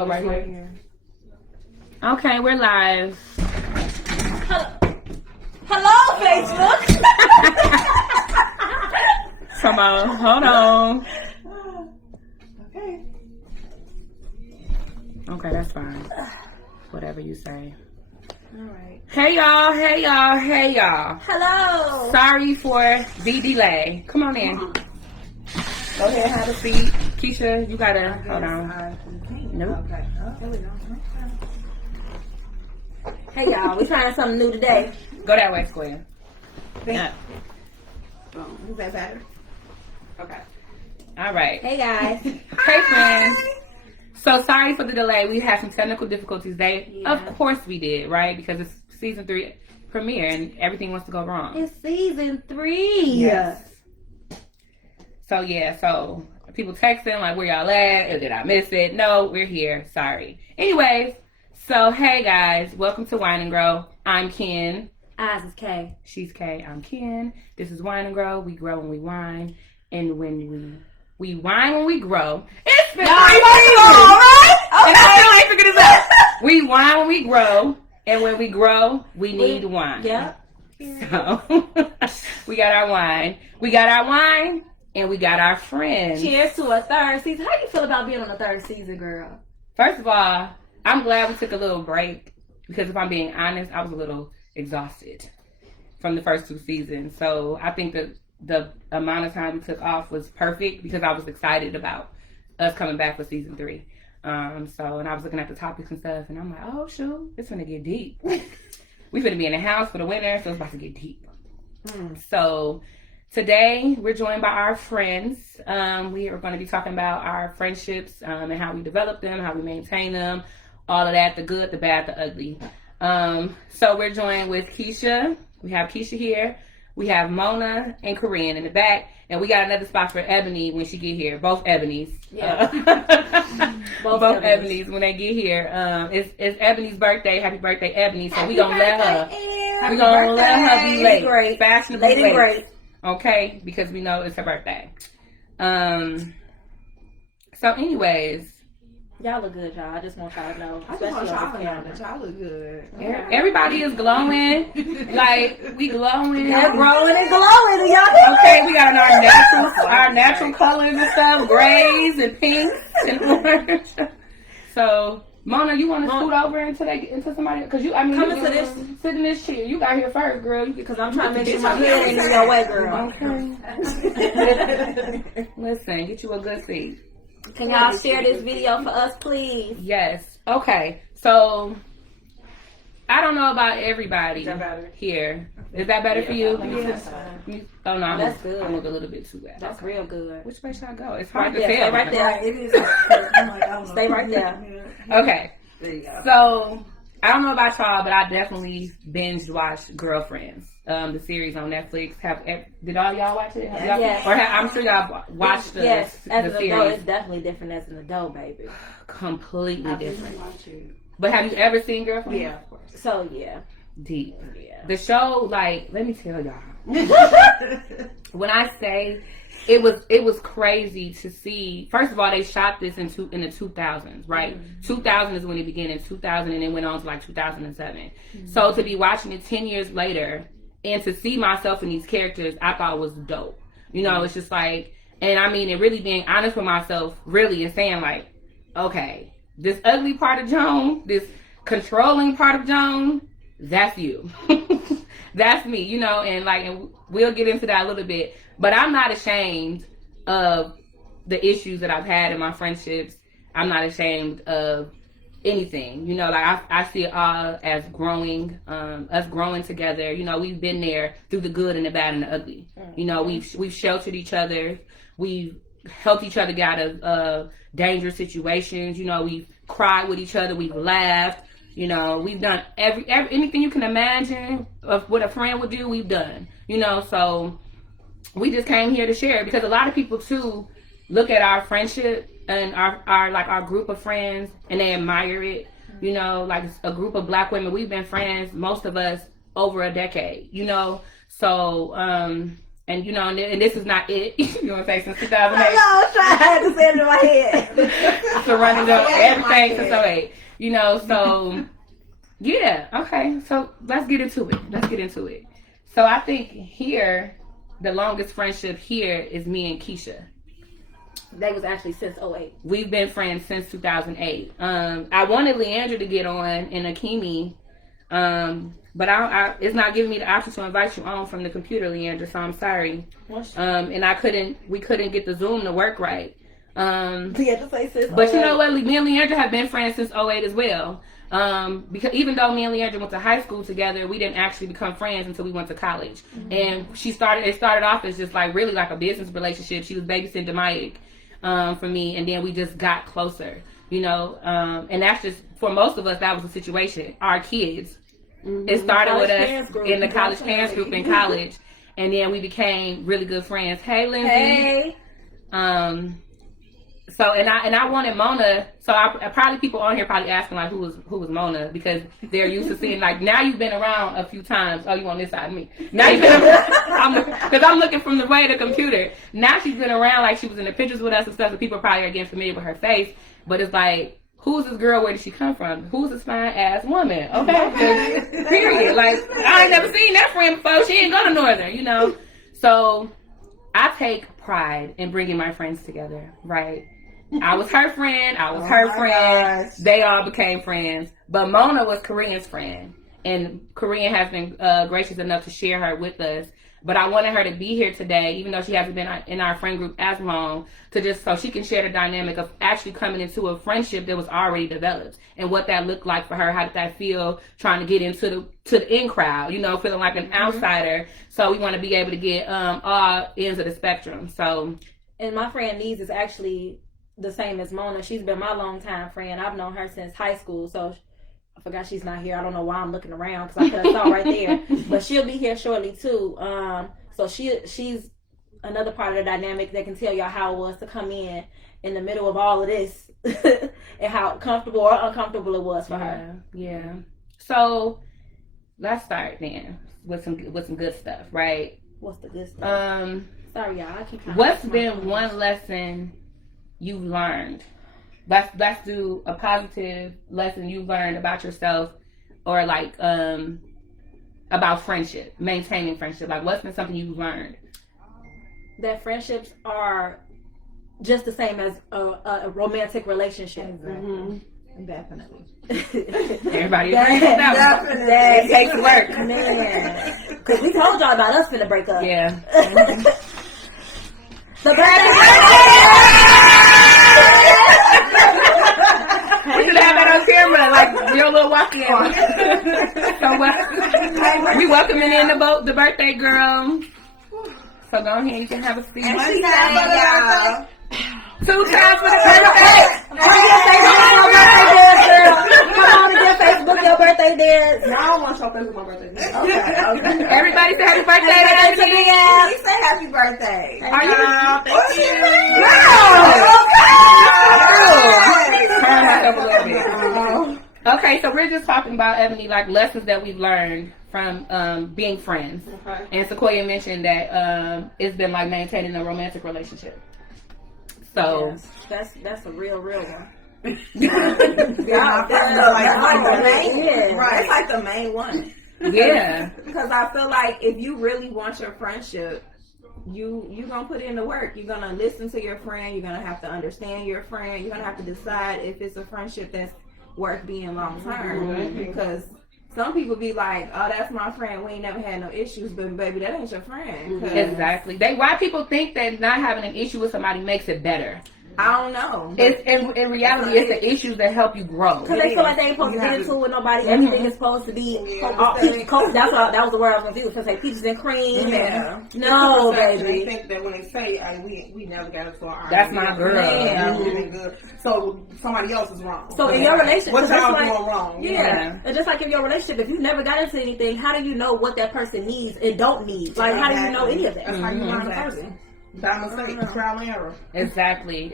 Oh, right here. Okay, we're live. Hello, Facebook. Come on, hold on. Okay. Okay, that's fine. Whatever you say. All right. Hey y'all, hey y'all, hey y'all. Hello. Sorry for the delay. Come on in. Go ahead, have a seat. Keshia, you gotta, hold on. Nope. Okay. Oh, here we go. Hey y'all, we trying something new today. Go that way, Square. Yeah. Is that better? Okay. All right. Hey guys. Hey friends. So sorry for the delay. We had some technical difficulties. Of course we did, right? Because it's season 3 premiere and everything wants to go wrong. It's season 3. Yes. So people texting like, where y'all at? Or did I miss it? No, we're here. Sorry. Anyways, so hey guys, welcome to Wine&Grow. I'm Ken. Oz is Kay. She's Kay. I'm Ken. This is Wine&Grow. We grow when we wine, and when we wine when we grow. It's been 3 seasons, right? and I still ain't figured this out. We wine when we grow, and when we grow, we need wine. Yep. So we got our wine, and we got our friends. Cheers to a 3rd season. How do you feel about being on the 3rd season, girl? First of all, I'm glad we took a little break because if I'm being honest, I was a little exhausted from the first 2 seasons. So I think that the amount of time we took off was perfect because I was excited about us coming back for season 3. And I was looking at the topics and stuff, and I'm like, oh shoot, it's gonna get deep. We finna be in the house for the winter, so it's about to get deep. So today we're joined by our friends. We are going to be talking about our friendships and how we develop them, how we maintain them, all of that, the good, the bad, the ugly. So we're joined with Keshia. We have Keshia here. We have Mona and Corean in the back. And we got another spot for Ebony when she get here. Both Ebonys. Yeah. Both Ebonys when they get here. It's Ebony's birthday. Happy birthday, Ebony. So we're going to let her be late. Great. Fashionably late. late. Great. Okay? Because we know it's her birthday. So anyways. Y'all look good, y'all. I just want y'all to know. I just want y'all to know that y'all look good. Everybody is glowing. Like, we glowing. They're growing and glowing. Y'all Okay, we got our natural colors and stuff, grays and pinks and orange. So, Mona, you want to scoot over into somebody? Because come into this. Sit in this chair. You got here first, girl. Because I'm trying to make sure my head ain't in your way, girl. Okay. Listen, get you a good seat. Can y'all share this video for us, please? Yes. Okay. So, I don't know about everybody here. Is that better for you? Oh, no. That's good. I look a little bit too bad. That's real good. Which way should I go? It's hard to Stay tell. right there. It is. Stay right there. Okay. There you go. So, I don't know about y'all, but I definitely binge watched Girlfriends, the series on Netflix. Did all y'all watch it? Yes. I'm sure y'all watched the Yes, as an series. adult, it's definitely different as an adult, baby. Completely different. But have you ever seen Girlfriends? Yeah, of course. So, yeah. Deep. Yeah. The show, like, let me tell y'all. When I say it was crazy to see. First of all, they shot this in the 2000s, right? 2000 is when it began in 2000, and it went on to like 2007. So to be watching it 10 years later and to see myself in these characters, I thought was dope. You know, it's just like, and I mean, and really being honest with myself, really, and saying like, okay, this ugly part of Joan, this controlling part of Joan, that's you. That's me, you know, and we'll get into that a little bit. But I'm not ashamed of the issues that I've had in my friendships. I'm not ashamed of anything. You know, like I see it all as growing, us growing together. You know, we've been there through the good and the bad and the ugly. You know, we've sheltered each other. We've helped each other get out of dangerous situations. You know, we've cried with each other. We've laughed. You know, we've done every anything you can imagine of what a friend would do, we've done. You know, so we just came here to share because a lot of people too look at our friendship and our group of friends and they admire it. You know, like a group of black women, we've been friends, most of us, over a decade. You know, so and you know, and this is not it. You know what I'm saying? Since 2008. I was trying to say it in my head. So running up everything since 08. You know, so yeah, okay. So let's get into it. So I think here, the longest friendship here is me and Keshia. They was actually since 08. We've been friends since 2008. I wanted Leandra to get on and Akimi, but it's not giving me the option to invite you on from the computer, Leandra. So I'm sorry. And we couldn't get the Zoom to work right. But you know what? Me and Leandra have been friends since 08 as well. Because even though me and Leandra went to high school together, we didn't actually become friends until we went to college. Mm-hmm. And it started off as just like really like a business relationship. She was babysitting Demaic for me, and then we just got closer, you know. And that's just, for most of us, that was the situation. Our kids. Mm-hmm. It started with us in the college parents group in college, and then we became really good friends. Hey, Lindsay. Hey. So and I wanted Mona. So I probably people on here probably asking like who was Mona, because they're used to seeing like, now you've been around a few times. Oh, you on this side of me? Now you've been around, because I'm looking from the way of the computer. Now she's been around, like she was in the pictures with us and stuff. So people probably are getting familiar with her face. But it's like, who's this girl? Where did she come from? Who's this fine ass woman? Okay, period. Like, I ain't never seen that friend before. She ain't go to Northern, you know. So I take pride in bringing my friends together, right? I was her friend. I was her friend. Gosh. They all became friends. But Mona was Corean's friend. And Corean has been gracious enough to share her with us. But I wanted her to be here today, even though she hasn't been in our friend group as long, to just so she can share the dynamic of actually coming into a friendship that was already developed and what that looked like for her. How did that feel trying to get into the in crowd, you know, feeling like an outsider. So we want to be able to get all ends of the spectrum. So, and my friend Nees is actually the same as Mona. She's been my longtime friend. I've known her since high school. So I forgot she's not here. I don't know why I'm looking around, because I could have saw right there. But she'll be here shortly too. So she's another part of the dynamic that can tell y'all how it was to come in the middle of all of this and how comfortable or uncomfortable it was for her. Yeah. So let's start then with some good stuff, right? What's the good stuff? Sorry, y'all. I keep trying. What's been one lesson you've learned? Let's do a positive lesson you've learned about yourself, or like about friendship, maintaining friendship. Like, what's been something you've learned? That friendships are just the same as a romantic relationship. Exactly. Mm-hmm. Definitely. Everybody agrees with that one. Definitely. It takes work. Man. Because we told y'all about us finna break up. Yeah. So we should have that on camera, like your little walk-in. So we welcoming in the birthday girl. So go ahead, you can have a seat. And she said, y'all. 2 times for the birthday. Come on and get Facebook your birthday dance. No, I don't want your Facebook my birthday dance. Okay. Everybody say happy birthday to Ebony. We say happy birthday. Are you? Thank you. Turn myself a little bit. Okay, so we're just talking about, Ebony, like lessons that we've learned from being friends. Okay. And Sequoia mentioned that it's been like maintaining a romantic relationship. So yes, that's a real one. That's like the main one. Yeah. Because I feel like if you really want your friendship, you gonna put in the work. You're gonna listen to your friend. You're gonna have to understand your friend. You're gonna have to decide if it's a friendship that's worth being long term. Mm-hmm. Because some people be like, oh, that's my friend. We ain't never had no issues, but baby, that ain't your friend. Exactly. Why people think that not having an issue with somebody makes it better? I don't know. It's in reality, it's the issues that help you grow. Because they feel like they ain't supposed to get into it with nobody. Mm-hmm. Everything is supposed to be that was the word I was going to say peaches and cream. Yeah. No, baby. They think that when they say, we never got into our that's my girl. Good. So somebody else is wrong. So in your relationship, what's y'all like, doing wrong? Yeah. And just like in your relationship, if you never got into anything, how do you know what that person needs and don't need? Like, how do you know any of that? That's how you learn a person. By mistake, trial and error. Exactly.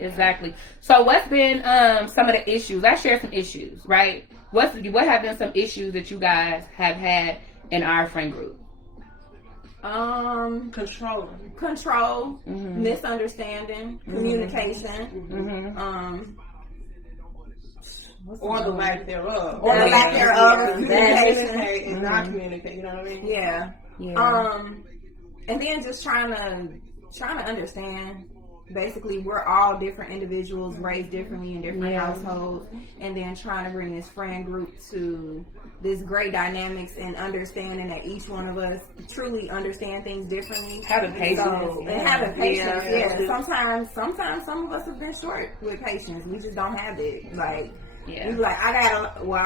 So what's been some of the issues? Let's share some issues, right? What have been some issues that you guys have had in our friend group? Control, misunderstanding, communication, or the lack thereof, communication and not communicate. You know what I mean? Yeah. And then just trying to understand. Basically, we're all different individuals, raised differently in different households, and then trying to bring this friend group to this great dynamics and understanding that each one of us truly understand things differently. Having patience. Having patience, Sometimes some of us have been short with patience. We just don't have it. Like, we be like, I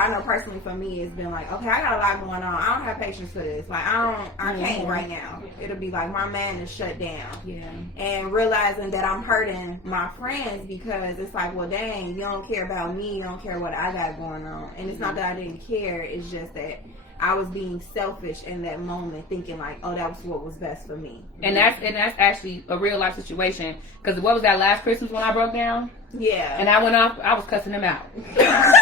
know personally for me, it's been like, okay, I got a lot going on. I don't have patience for this. Like, I can't right now. It'll be like my man is shut down. Yeah. And realizing that I'm hurting my friends because it's like, well, dang, you don't care about me. You don't care what I got going on. And it's not that I didn't care. It's just that I was being selfish in that moment, thinking like, oh, that was what was best for me. And that's actually a real life situation. Because what was that last Christmas when I broke down? Yeah. And I went off. I was cussing him out. Like,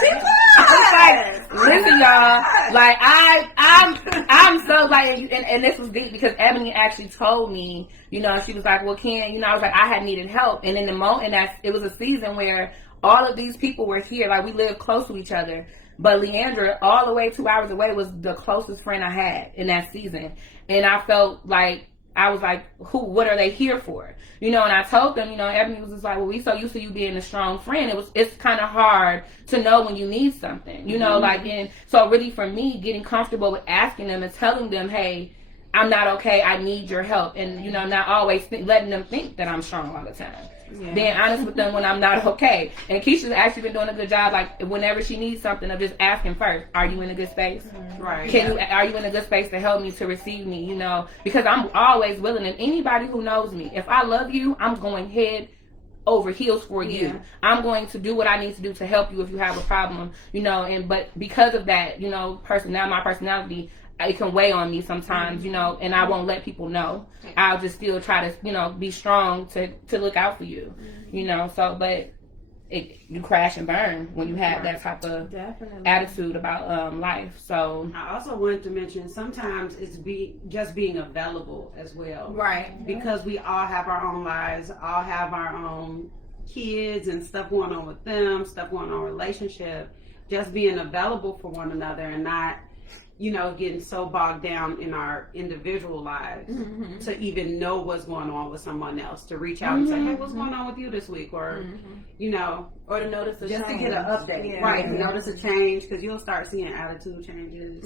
listen, y'all. Like I'm so like, and this was deep because Ebony actually told me, she was like, well, Ken, I was like, I had needed help, and in the moment, it was a season where all of these people were here. Like, we lived close to each other. But Leandra, all the way 2 hours away, was the closest friend I had in that season. And I felt like, I was like, what are they here for? And I told them, Ebony was just like, well, we so used to you being a strong friend. It's kind of hard to know when you need something, and so really for me, getting comfortable with asking them and telling them, hey, I'm not okay. I need your help. And, not always letting them think that I'm strong all the time. Yeah. Being honest with them when I'm not okay. And Keshia's actually been doing a good job, like whenever she needs something, of just asking first, are you in a good space? Right. Are you in a good space to help me, to receive me, because I'm always willing. And anybody who knows me, if I love you, I'm going head over heels for you. I'm going to do what I need to do to help you if you have a problem, but because of that, my personality, it can weigh on me sometimes, and I won't let people know. I'll just still try to, be strong to look out for you, but you crash and burn when you have that type of attitude about life. So I also wanted to mention sometimes it's just being available as well. Right. Because we all have our own lives, all have our own kids and stuff going on with them, stuff going on in relationship. Just being available for one another and not getting so bogged down in our individual lives to even know what's going on with someone else, to reach out and say, hey, what's going on with you this week? Or, or to notice a just change. To get an update. Yeah. Right, notice a change, because you'll start seeing attitude changes.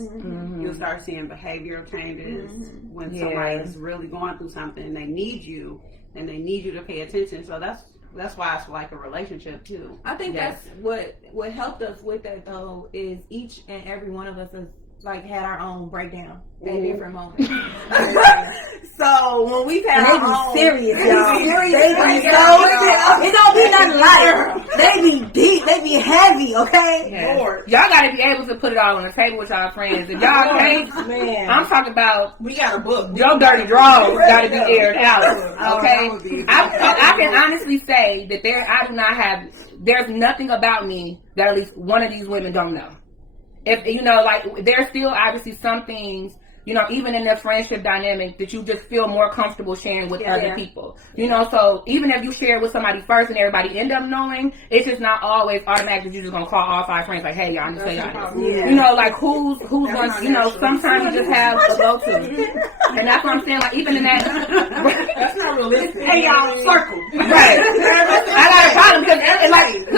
You'll start seeing behavioral changes when somebody's really going through something and they need you, and they need you to pay attention. So that's why it's like a relationship too. I think that's what helped us with that though, is each and every one of us has had our own breakdown at different moments. So when we've had our own serious, y'all. It don't be nothing light. They be deep. They be heavy. Okay. Yes. Y'all got to be able to put it all on the table with y'all friends. If y'all can't, man, I'm talking about. We got a book. Your dirty drawers got to be aired out. Okay. I can honestly say that I do not have. There's nothing about me that at least one of these women don't know. If there's still obviously some things, even in their friendship dynamic, that you just feel more comfortable sharing with other people. So even if you share with somebody first and everybody end up knowing, it's just not always automatic that you're just gonna call all 5 friends like, hey, y'all, I'm just tell y'all this. Who's gonna, sometimes you just have a go-to. And that's what I'm saying, even in that. That's not realistic. Hey, y'all, circle. Right. I got a problem because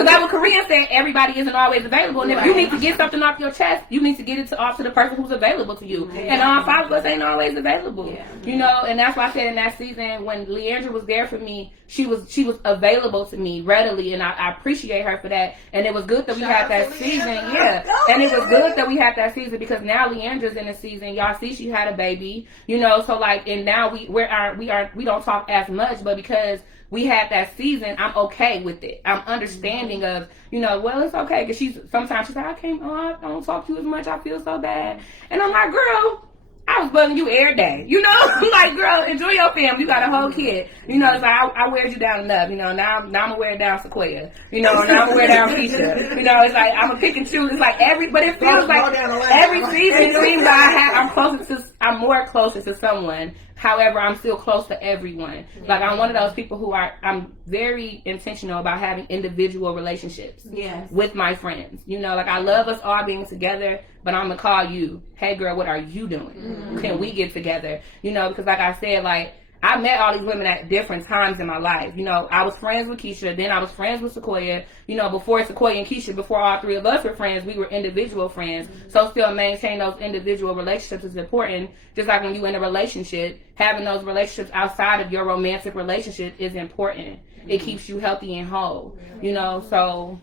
like what Corean said, everybody isn't always available. And if you need to get something off your chest, you need to get it off to the person who's available to you. And all 5 of us ain't always available. And that's why I said in that season when Leandra was there for me, she was available to me readily, and I appreciate her for that. And it was good that we had that season. And it was good that we had that season because now Leandra's in the season. Y'all see she had a baby, so and now we don't talk as much, but because we had that season, I'm okay with it. I'm understanding of, well, it's okay. Because sometimes she's like, I don't talk to you as much. I feel so bad. And I'm like, girl, I was bugging you every day. I'm like, girl, enjoy your family. You got a whole kid. It's like, I wear you down enough. Now I'm going to wear down Sequoia. Now I'm going to wear down Keshia. It's like, I'm going to pick and choose. It's like but it feels like every season it seems like I'm more closer to someone. However, I'm still close to everyone. Like, I'm one of those people who I'm very intentional about having individual relationships with my friends. You know, like, I love us all being together, but I'm going to call you, hey, girl, what are you doing? Can we get together? You know, because like I said, like, I met all these women at different times in my life. You know, I was friends with Keshia, then I was friends with Sequoia. You know, before Sequoia and Keshia, before all three of us were friends, we were individual friends. So still maintain those individual relationships is important. Just like when you're in a relationship, having those relationships outside of your romantic relationship is important. It keeps you healthy and whole. You know, so...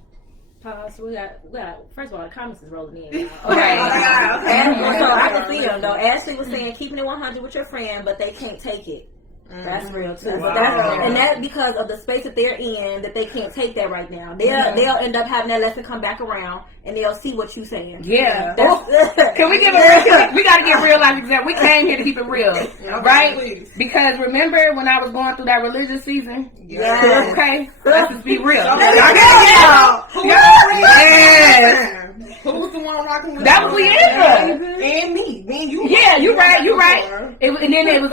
So we got, first of all, the comments is rolling in. Okay. So I can see them, though. Ashley was saying, keeping it 100 with your friend, but they can't take it. That's real too. Wow. And that's because of the space that they're in, that they can't take that right now. They'll end up having that lesson come back around, and they'll see what you're saying. Yeah. Can we give a real? We got to give real life example. We came here to keep it real, right? Please. Because remember when I was going through that religious season? Yeah. Okay. Let's just be real. Yes. Who was the one rocking with That was Leandra and me. Me and you. Yeah, you're right. You're right. And then it was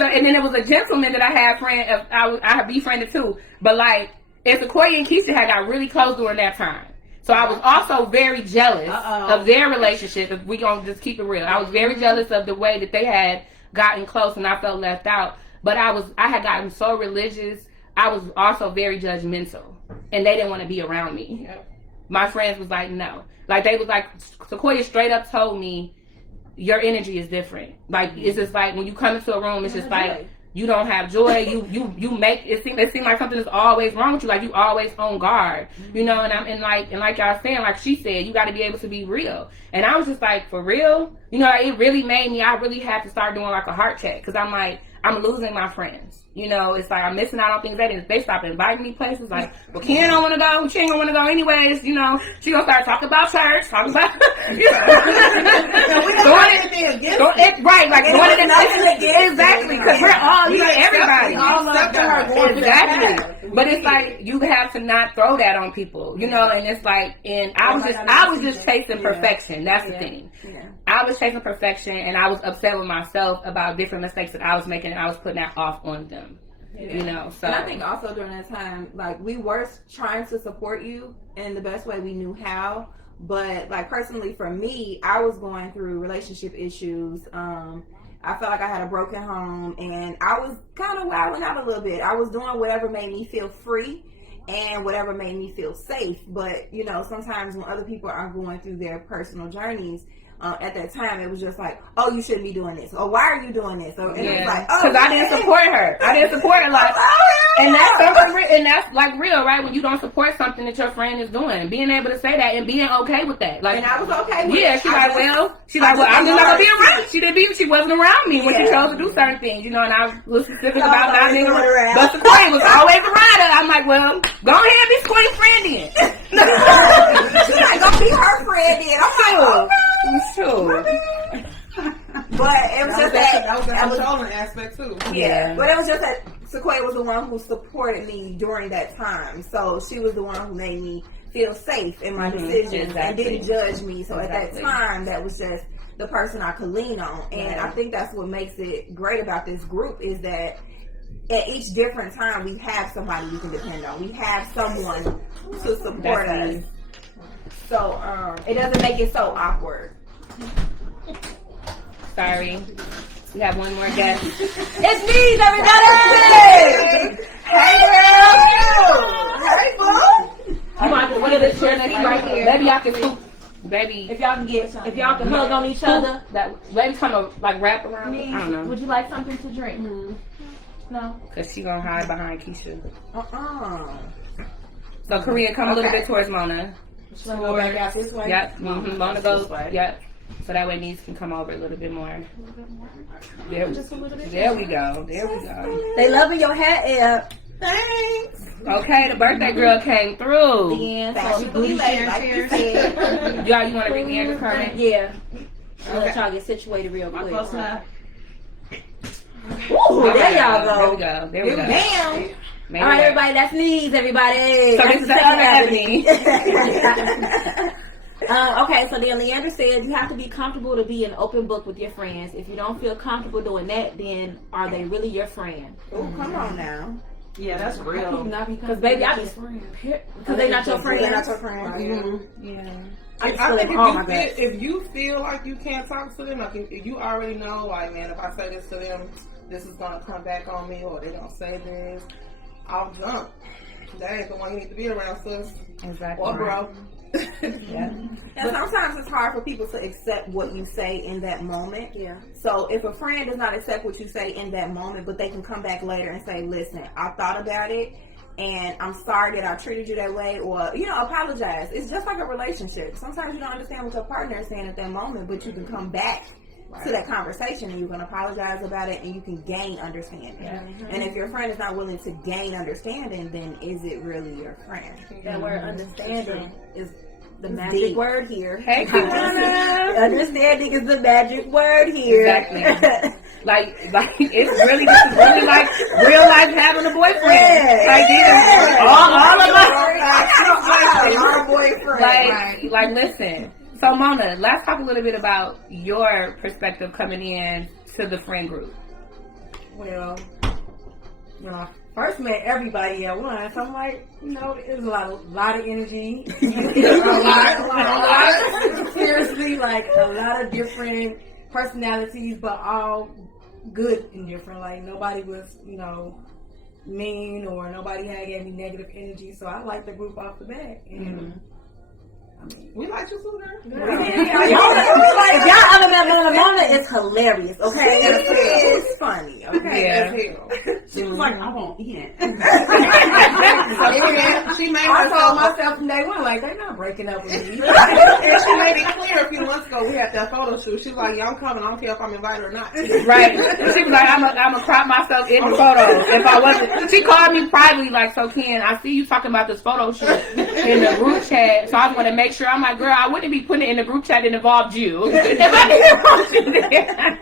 a gentleman that I had friend. I had befriended too. But like, if Sequoia and Keshia had got really close during that time, so I was also very jealous of their relationship. If we gonna just keep it real, I was very jealous of the way that they had gotten close, and I felt left out. But I had gotten so religious. I was also very judgmental, and they didn't want to be around me. Yep. My friends was like, no. Like, they was like, Sequoia straight up told me, your energy is different. Like, it's just like, when you come into a room, it's just like, you don't have joy. You make, it seem like something is always wrong with you. Like, you always on guard. You know, and like y'all saying, like she said, you got to be able to be real. And I was just like, for real? You know, it really made me, I really had to start doing like a heart check. Because I'm like, I'm losing my friends. You know, it's like I'm missing out on things. They stop inviting me places. Like, well, Ken don't want to go. She ain't gonna want to go anyways. You know, she gonna start talking about church, talking about right, like going in exactly, because we're all, you know, everybody. Exactly. But it's like you have to not throw that on people, you know. And it's like, and I was just chasing perfection. That's the thing. I was chasing perfection, and I was upset with myself about different mistakes that I was making, and I was putting that off on them. You know, so. And I think also during that time, like, we were trying to support you in the best way we knew how. But, like, personally for me, I was going through relationship issues. I felt like I had a broken home, and I was kind of wilding out a little bit. I was doing whatever made me feel free and whatever made me feel safe. But, you know, sometimes when other people are going through their personal journeys, at that time, it was just like, oh, you shouldn't be doing this. Or why are you doing this? And it was like, oh, because I didn't support her. Like, and that's something, and that's like real, right? When you don't support something that your friend is doing, being able to say that and being okay with that. Like, and I was okay with it. Yeah, she's like, I'm just not gonna be around. She wasn't around me when she chose to do certain things, you know. And I was specific about not being around. But Sequoia was always around her. I'm like, well, go ahead and be Sequoia's friend then. She's not gonna be her friend then. I'm like, it's true. But it was just that was the controlling aspect too. Yeah. But it was just that Sequoia was the one who supported me during that time. So she was the one who made me feel safe in my decisions and didn't judge me. So at that time, that was just the person I could lean on. And I think that's what makes it great about this group, is that at each different time, we have somebody we can depend on. We have someone to support us. So it doesn't make it so awkward. Sorry. We have one more guest. It's me, everybody! Hey, girl! Hey, boo! You want to get the chair next right here? Maybe y'all can scoop. Baby, if y'all can hug on each other. That baby kind of like wrap around me. I don't know. Would you like something to drink? No. Cause she gonna hide behind Keshia. So Corean, come a little bit towards Mona. She's gonna go back out this way. Yep. Mona goes. Yep. So that way knees can come over a little bit more. Just a little bit. There we go. There we go. They loving your hat, Eb. Thanks. Okay, the birthday girl came through. Yeah, so booty share. Y'all, you want to bring me in the comment? Yeah. I'll let y'all get situated real quick. Close enough. Ooh, there y'all go. There we go. Bam. All right, everybody, that's knees, everybody. So this is the other Ebony. Okay, so then Leandra said you have to be comfortable to be an open book with your friends. If you don't feel comfortable doing that, then are they really your friend? Oh, come on now. Yeah, that's real. Because baby, I just because they're not your friends. They're not your friends. Mm-hmm. Yeah. I think if you feel like you can't talk to them, like if you already know, like, man, if I say this to them, this is gonna come back on me, or they gonna say this, I'll jump. That ain't the one you need to be around, sis. Exactly. Or bro. Yeah. And sometimes it's hard for people to accept what you say in that moment. Yeah. So if a friend does not accept what you say in that moment, but they can come back later and say, listen, I thought about it and I'm sorry that I treated you that way, or, you know, apologize. It's just like a relationship. Sometimes you don't understand what your partner is saying at that moment, but you can come back to that conversation and you can apologize about it and you can gain understanding. Mm-hmm. And if your friend is not willing to gain understanding, then is it really your friend? That word understanding is the magic Deep. word here. Hey, Kiana. Understanding is the magic word here. Exactly. like it's really, this is really like real life having a boyfriend. Like these are all of us. Our boyfriend. Like listen. So Mona, let's talk a little bit about your perspective coming in to the friend group. Well, when I first met everybody at once, I'm like, you know, it was a lot of energy. Seriously, like a lot of different personalities, but all good and different. Like nobody was, you know, mean or nobody had any negative energy. So I liked the group off the bat. And We like you too, girl. If y'all ever met Mona is hilarious, okay? It is funny, okay? Yeah. She was like, I won't eat. She made I told herself, myself from day one, like, they're not breaking up with me. and she made it clear a few months ago. We had that photo shoot. She was like, "Yeah, I'm coming. I don't care if I'm invited or not." Right. She was like, I'm gonna crop myself in the photo if I wasn't. She called me privately like, so Ken, I see you talking about this photo shoot in the group chat, so I want to make sure. I'm like, girl, I wouldn't be putting it in the group chat that involved you. If I didn't involve you there.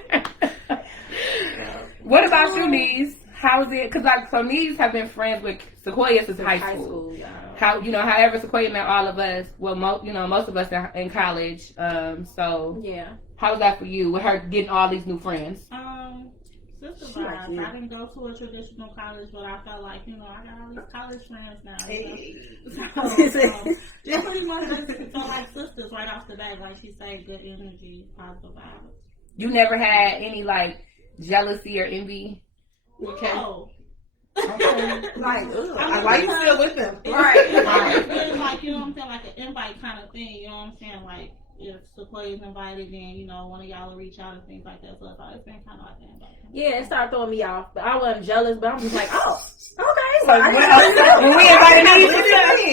What about you, Niece? How is it? Because like, so Niece have been friends with Sequoia since high school. Yeah. How, you know, however Sequoia met all of us. Well, most of us are in college. So Yeah. how's that for you with her getting all these new friends? Sister vibes. I didn't go to a traditional college, but I felt like, you know, I got all these college friends now. So, just pretty much just felt like sisters right off the bat. Like she said, good energy, positive vibes. You never had any like jealousy or envy? Okay. No. Okay. Like, Why you still with them? right. It's been like, you know what I'm saying, like an invite kind of thing, you know what I'm saying? Like, if Sequoia's invited, then, you know, one of y'all will reach out and things like that. So it's always been kind of like that. Yeah, it started throwing me off. But I wasn't jealous, but I'm just like, oh, okay. So when we invited me,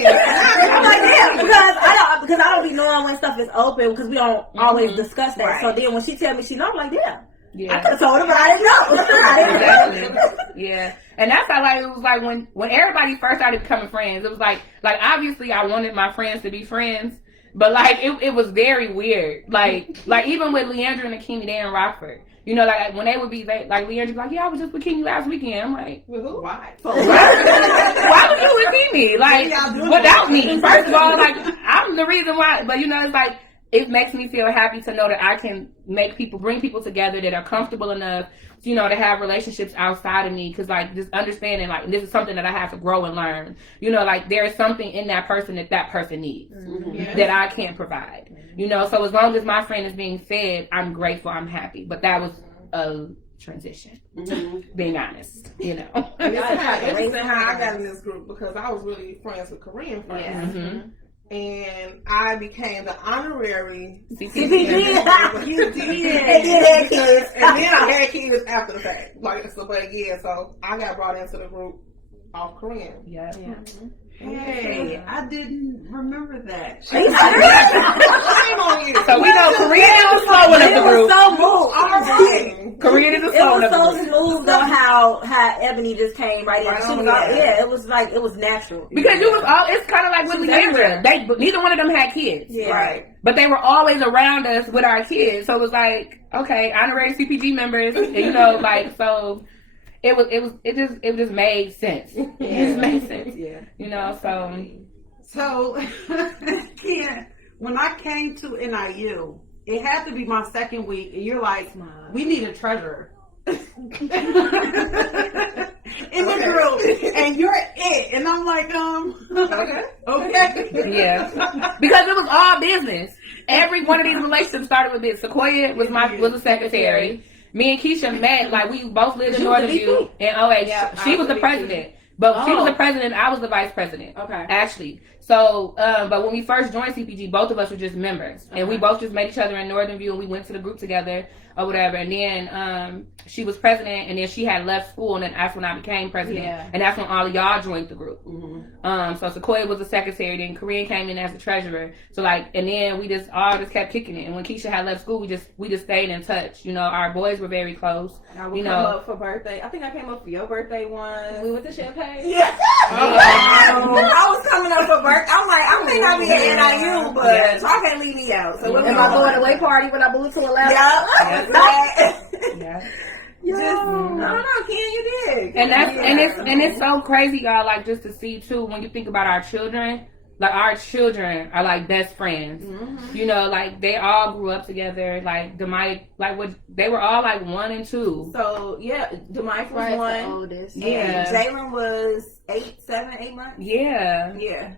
I'm like, yeah, because I don't be knowing when stuff is open because we don't always discuss that. Right. So then when she tell me she know, I'm like, yeah. I yeah. could have told her, but I didn't know. Exactly. Yeah. And that's how like it was like when everybody first started becoming friends, it was like obviously I wanted my friends to be friends, but like it was very weird. Like even with Leandra and Akimi, they in Rockford. You know, like when they would be like Leandra's like, yeah, I was just with Kimi last weekend. I'm like, With who? Why? why would you with Kimi? Like without me. First of all, like I'm the reason why. But you know, it's like it makes me feel happy to know that I can bring people together that are comfortable enough, you know, to have relationships outside of me. Because like just understanding, like this is something that I have to grow and learn. You know, like there is something in that person that person needs that I can't provide. You know, so as long as my friend is being fed, I'm grateful, I'm happy. But that was a transition, being honest, you know. And it's kind of interesting how I got in this group because I was really friends with Korean friends. Yeah. Mm-hmm. And I became the honorary CPG. and then I had kids after the fact. Like, so, but yeah, so I got brought into the group off Korean. Yeah. Hey, I didn't remember that. Shame on you. So we know Korean is the slow one of the It was group. so moved. All right. Korean is the It slow one was of the so group. smooth though how Ebony just came right in. Right She on was there. all, yeah, it was like it was natural. Because you was all, it's kind of like with Leandra. Neither one of them had kids. Yeah. Right. But they were always around us with our kids. So it was like, okay, honorary CPG members, and, you know, like, so it just made sense. It just made sense. Yeah. You know, so So, Ken, when I came to NIU, it had to be my second week, and you're like, we need a treasurer. In the group, and you're it, and I'm like, okay. Yeah, because it was all business. Every one of these relationships started with this. Sequoia was a secretary. Me and Keshia met, like, we both lived in Northern View, and she was the president. But she was the president, I was the vice president. Okay. Actually. So, but when we first joined CPG, both of us were just members. And we both just met each other in Northern View, and we went to the group together or whatever. And then she was president, and then she had left school, and then that's when I became president. Yeah. And that's when all of y'all joined the group. Mm-hmm. So Sequoia was the secretary, then Corean came in as the treasurer. So, like, and then we just all kept kicking it. And when Keshia had left school, we just stayed in touch. You know, our boys were very close. I would come up for birthday. I think I came up for your birthday once. We went to Champagne. Yeah. I was coming up for birthday. I'm like, I think I'll be at NIU, but y'all can't leave me out. So am I going away party when I moved to Atlanta? Yeah. Just, I don't know, Ken, you did. And it's so crazy, y'all, like, just to see too, when you think about our children, like, our children are like best friends. Mm-hmm. You know, like, they all grew up together. Like, Demike, like, they were all like 1 and 2. So yeah, Demike was 1. The oldest. Yeah. Jalen was 8 months. Yeah. Yeah.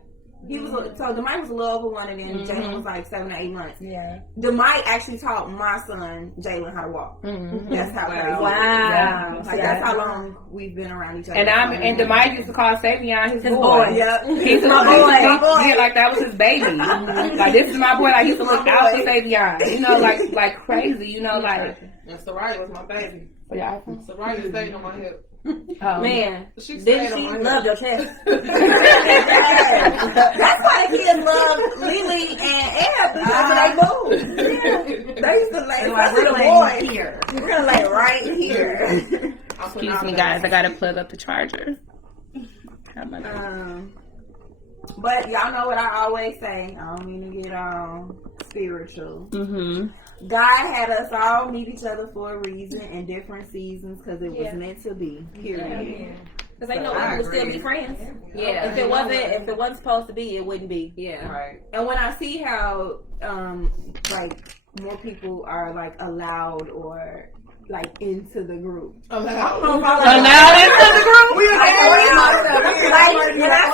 He was so Demike was a little over 1, and then Jalen was like 7 or 8 months. Yeah. Demike actually taught my son Jalen how to walk. Mm-hmm. That's how crazy. Wow. Yeah. Like, that's how long we've been around each other. And Demike used to call Savion his boy. Yep. He's my boy. Yeah, like, that was his baby. Like, this is my boy. Like, he used to look out for Savion. You know, like crazy. You know, like. And Soraya was my baby. Yeah. Soraya stayed on my hip. Man, she loved your chest. That's why the kids love Lily and Eb, because they move. Yeah. They used to lay the boys here. We're gonna lay right here. Excuse me, guys. I gotta plug up the charger. But y'all know what I always say. I don't mean to get spiritual. Mm-hmm. God had us all meet each other for a reason in different seasons because it was meant to be. Period. Because they know we would still be friends. Yeah. If it wasn't supposed to be, it wouldn't be. Yeah. Right. And when I see how like more people are like allowed or like into the group. Allowed into the group? When I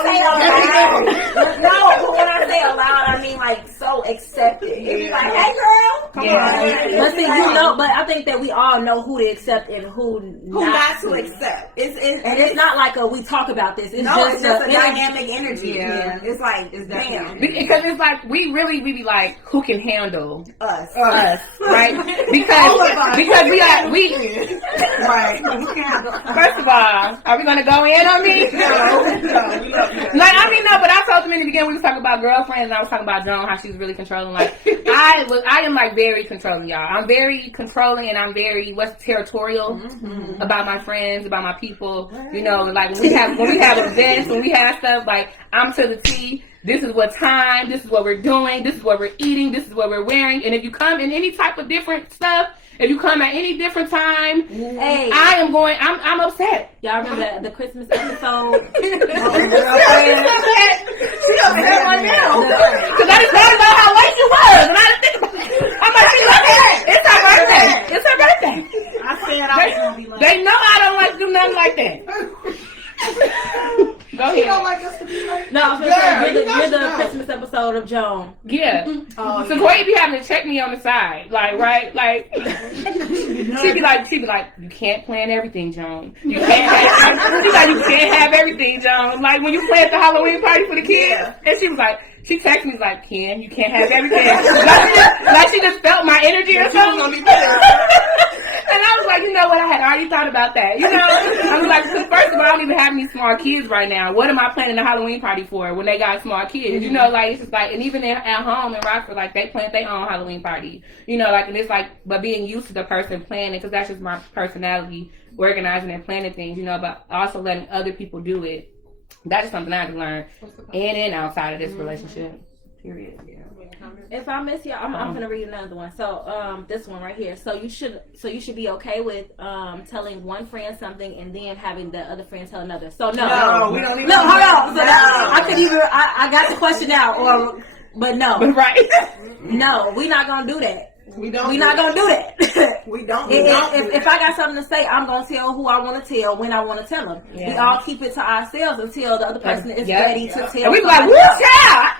say allowed, when I say allowed, I mean like so accepted. You be like, hey girl, come on. But see, but I think that we all know who to accept and who not to accept. It's not like we talk about this. It's just a dynamic energy. Yeah. It's like, it's damn. Because it's like, we be like, who can handle us, right? Because we right. First of all, are we gonna go in on me? No. Like, I mean, no, but I told them in the beginning we was talking about girlfriends, and I was talking about Joan, how she was really controlling. Like, I am like very controlling, y'all. I'm very controlling, and I'm very territorial about my friends, about my people. You know, like when we have events, when we have stuff, like, I'm to the T. This is what time. This is what we're doing. This is what we're eating. This is what we're wearing. And if you come in any type of different stuff, if you come at any different time, hey, I'm upset. Y'all remember the Christmas episode? She upset right now. Because I just thought about how late you was. And I didn't think about it. I'm like, it's her birthday. It's her birthday. I said I was going to be late. They know I don't like to do nothing like that. Go ahead. You don't like us to be like No, I'm saying you're the Christmas episode of Joan. Yeah. So Corey be having to check me on the side, like, right, like she be like, you can't plan everything, Joan. You can't have everything, Joan. Like when you planned the Halloween party for the kids, and she was like. She texted me like, Ken, you can't have everything. like she just felt my energy or something. And I was like, you know what? I had already thought about that. You know, I was like, first of all, I don't even have any small kids right now. What am I planning a Halloween party for when they got small kids? You know, like it's just like, and even at home in Rockford, like they plan their own Halloween party. You know, like, and it's like, but being used to the person planning, because that's just my personality, organizing and planning things. You know, but also letting other people do it. That's just something I had to learn in and outside of this relationship. Period. Yeah. If I miss you, I'm gonna read another one. So this one right here. So you should be okay with telling one friend something and then having the other friend tell another. So no, we don't even. No, hold on. So I got the question now. Or But no. But right. No, we're not gonna do that. We don't. We're not gonna do that. We don't. If I got something to say, I'm gonna tell who I want to tell when I want to tell them. Yeah. We all keep it to ourselves until the other person is ready to tell. And we be like, woo, child!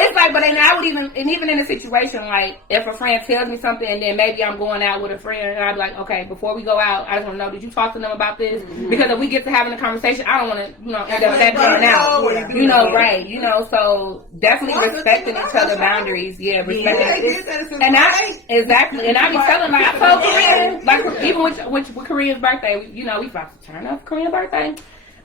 It's like, but then I would even in a situation like if a friend tells me something and then maybe I'm going out with a friend and I'd be like, okay, before we go out, I just want to know, did you talk to them about this? Because if we get to having a conversation, I don't want to, end up that being out. Right? So definitely respecting each other's boundaries. Yeah, respecting. And exactly. And I be telling I told Corean, like even with Korea's birthday, we about to turn up Korea's birthday.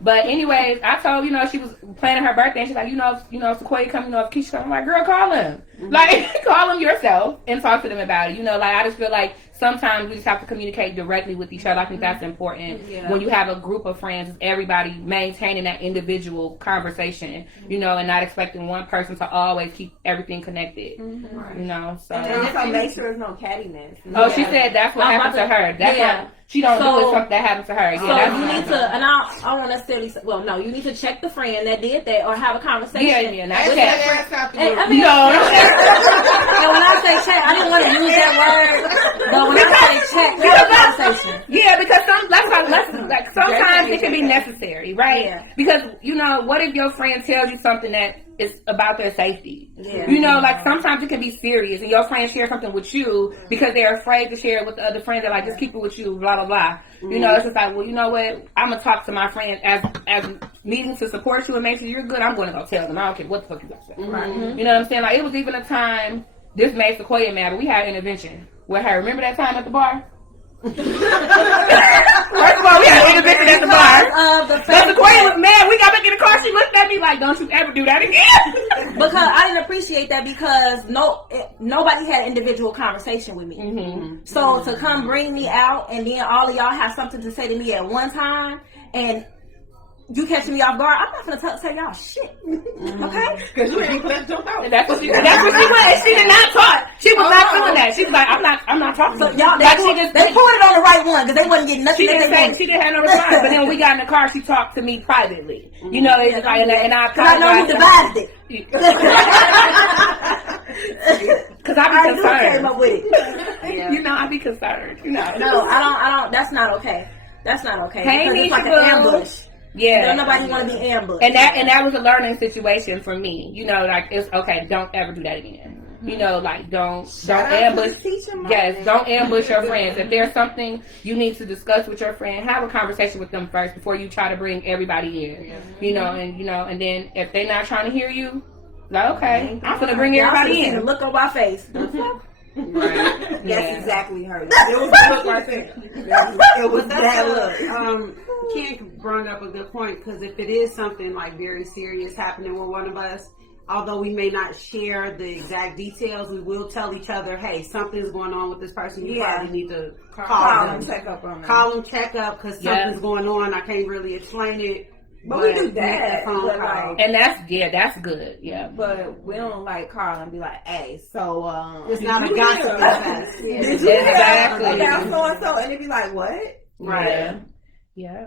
But anyways, I told, she was planning her birthday and she's like, if Sequoia come, if Keshia come, I'm like, girl, call him. Like, call him yourself and talk to them about it. I just feel like sometimes we just have to communicate directly with each other. I think that's important when you have a group of friends, everybody maintaining that individual conversation, and not expecting one person to always keep everything connected, so. And also make sure there's no cattiness. Oh, she said that's what happened to her. That's what she don't do is something that happened to her. So you need to, and I don't necessarily say, no, you need to check the friend that did that or have a conversation. Yeah, not check. And when I say check, I didn't want to use that word, but when I say check, have a conversation. Yeah, because sometimes it can be necessary, right? Yeah. Because, what if your friend tells you something that is about their safety? Yeah. Sometimes it can be serious and your friend shares something with you because they're afraid to share it with the other friends. They're like, just keep it with you, blah, blah, blah. It's just like, well, you know what? I'm going to talk to my friend as needing to support you and make sure you're good. I'm going to go tell them. I don't care what the fuck you got to say. Mm-hmm. You know what I'm saying? Like, it was even a time, this made Sequoia mad, but we had an intervention with her. Remember that time at the bar? First of all, we had an intervention at the bar. But Sequoia was mad. We got back in the car. She looked at me like, don't you ever do that again. Because I didn't appreciate that because nobody had an individual conversation with me. Mm-hmm. So to come bring me out and then all of y'all have something to say to me at one time and you catching me off guard, I'm not gonna tell y'all shit. Okay? Because you ain't gonna jump out. That's what she was. And she did not talk. She was not doing that. She was like, I'm not talking. So y'all, they pulled it on the right one because they wasn't getting nothing. She didn't have no response. But then when we got in the car, she talked to me privately. It's like, and I know who devised it. Because I be concerned. Came up with it. I be concerned. No, I don't. That's not okay. That's not okay. Hey, because it's like an ambush. Yeah, don't nobody want to be ambushed. And that was a learning situation for me. It's okay. Don't ever do that again. Don't ambush. Yes, don't ambush your friends. If there's something you need to discuss with your friend, have a conversation with them first before you try to bring everybody in. And then if they're not trying to hear you, like, okay, I'm gonna bring everybody in. Look on my face. Right. That's exactly her. It was a look right there. It was that look. Ken brought up a good point because if it is something like very serious happening with one of us, although we may not share the exact details, we will tell each other, hey, something's going on with this person. You probably need to call them. Check up on them. Call them, check up because something's going on. I can't really explain it. But we do that. And that's good. Yeah. But we don't call and be like, hey, so it's not a gossip fest. Did you exactly about so and so? And it'd be like, what? Right. Yeah.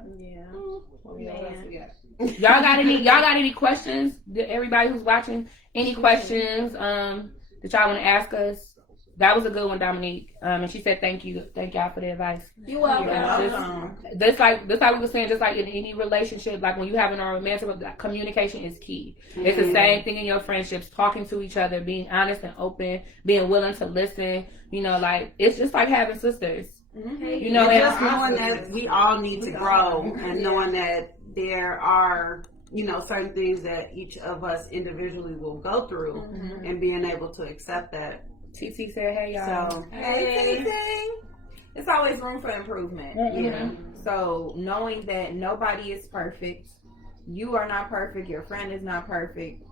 Y'all got any questions? Everybody who's watching, any questions that y'all want to ask us? That was a good one, Dominique. And she said, thank y'all for the advice. You're welcome. This like we were saying, just like in any relationship, like when you having a romantic, communication is key. Mm-hmm. It's the same thing in your friendships, talking to each other, being honest and open, being willing to listen. It's just like having sisters. Mm-hmm. And just knowing that we all need to grow and knowing that there are, certain things that each of us individually will go through and being able to accept that. TT said, hey, y'all. So, hey. It's always room for improvement. Mm-hmm. So, knowing that nobody is perfect, you are not perfect, your friend is not perfect,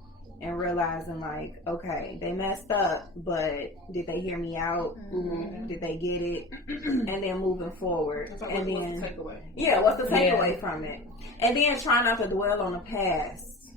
and realizing, okay, they messed up, but did they hear me out? Mm-hmm. Did they get it? And then moving forward. So and what's the takeaway? Yeah, what's the takeaway from it? And then try not to dwell on the past.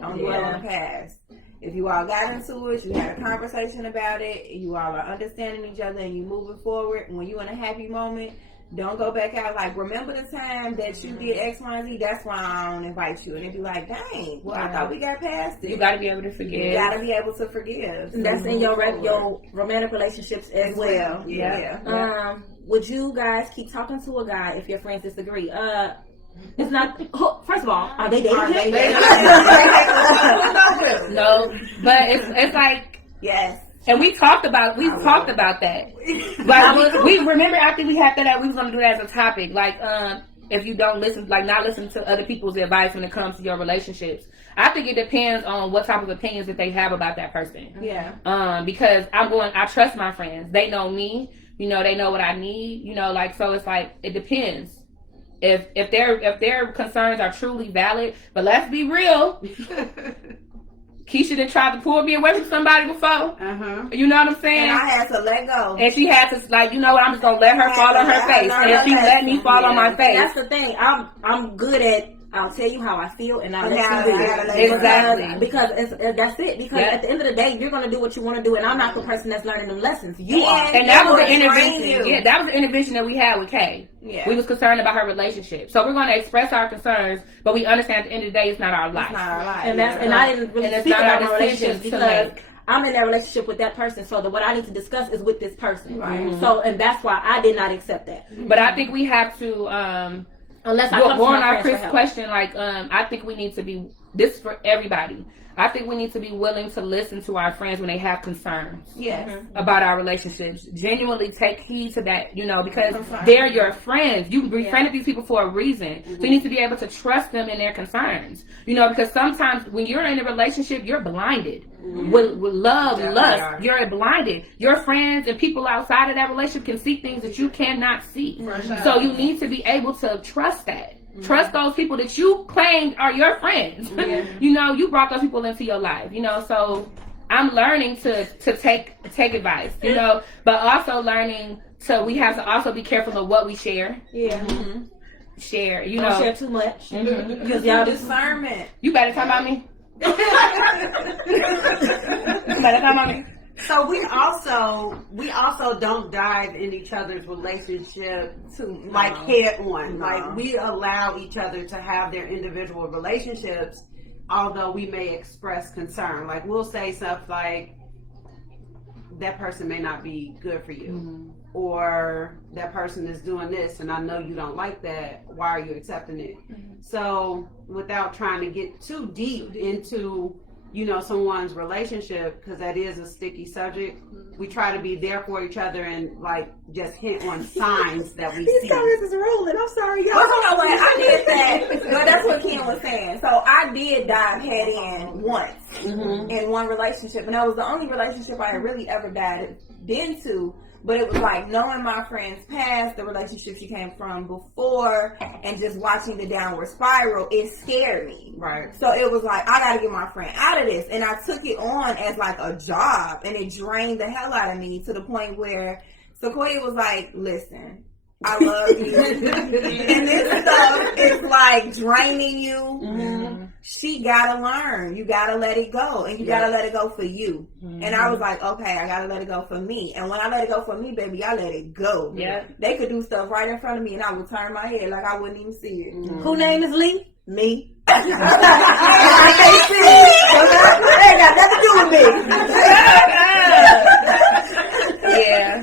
Don't dwell on the past. If you all got into it, you had a conversation about it, you all are understanding each other and you moving forward, when you're in a happy moment, Don't go back out. Like, remember the time that you did X, Y, and Z? That's why I don't invite you. And they be like, dang, well, I thought we got past it. You got to be able to forgive. You got to be able to forgive. And that's in your romantic relationships as well. Yeah. Would you guys keep talking to a guy if your friends disagree? It's not. First of all, are they dating him? No, but it's like yes. And we talked about that. But we remember after we had that we was gonna do that as a topic. Like, if you don't listen, like not listen to other people's advice when it comes to your relationships. I think it depends on what type of opinions that they have about that person. Yeah. Because I trust my friends. They know me. You know, they know what I need. You know, like, so it's like it depends. If their concerns are truly valid, but let's be real. Keshia done tried to pull me away from somebody before. You know what I'm saying? And I had to let go. And she had to, like, you know what, I'm just gonna let her fall on her face. And she let me fall on my face. That's the thing. I'm good at, I'll tell you how I feel, and I'll let you do it. Exactly. Because that's it. Because at the end of the day, you're gonna do what you want to do, and I'm not the person that's learning them lessons. You are. And that was the intervention. Yeah, that was the intervention that we had with Kay. Yeah. We was concerned about her relationship. So we're going to express our concerns, but we understand at the end of the day, it's not our life. It's not our life. And I didn't really speak about my relationship because I'm in that relationship with that person. So what I need to discuss is with this person. Right. So, and that's why I did not accept that. But I think we have to, unless I come go to on my our friends for help. question, like, I think we need to be, this for everybody. I think we need to be willing to listen to our friends when they have concerns about our relationships. Genuinely take heed to that, you know, because they're your friends. You befriended these people for a reason. So you need to be able to trust them in their concerns. You know, because sometimes when you're in a relationship, you're blinded. With love, lust, you're blinded. Your friends and people outside of that relationship can see things that you cannot see. So you need to be able to trust that. Trust those people that you claimed are your friends. You know, you brought those people into your life, you know, so I'm learning to take advice, you know, but also learning we have to also be careful of what we share. Share, you know. Don't share too much. Because y'all discernment. You better come on me. You better come on me. So we also don't dive in each other's relationship like head on. Like we allow each other to have their individual relationships, although we may express concern. Like we'll say stuff like, that person may not be good for you, or that person is doing this and I know you don't like that. Why are you accepting it? So without trying to get too deep into, you know, someone's relationship, because that is a sticky subject, we try to be there for each other and like just hint on signs that we see. These cameras is rolling. I'm sorry, y'all. Well, hold on, wait. I did that. Well, that's what Ken was saying. So I did dive head in once in one relationship, and that was the only relationship I had really ever dived into. But it was like knowing my friend's past, the relationship she came from before, and just watching the downward spiral, it scared me. Right. So it was like, I gotta get my friend out of this. And I took it on as like a job, and it drained the hell out of me to the point where Sequoia was like, listen, I love you. And this stuff is like draining you. She gotta learn. You gotta let it go. And you gotta let it go for you. And I was like, okay, I gotta let it go for me. And when I let it go for me, baby, I let it go. They could do stuff right in front of me and I would turn my head like I wouldn't even see it. Who name is Lee? Me. I can't see it. That ain't got nothing to do with me.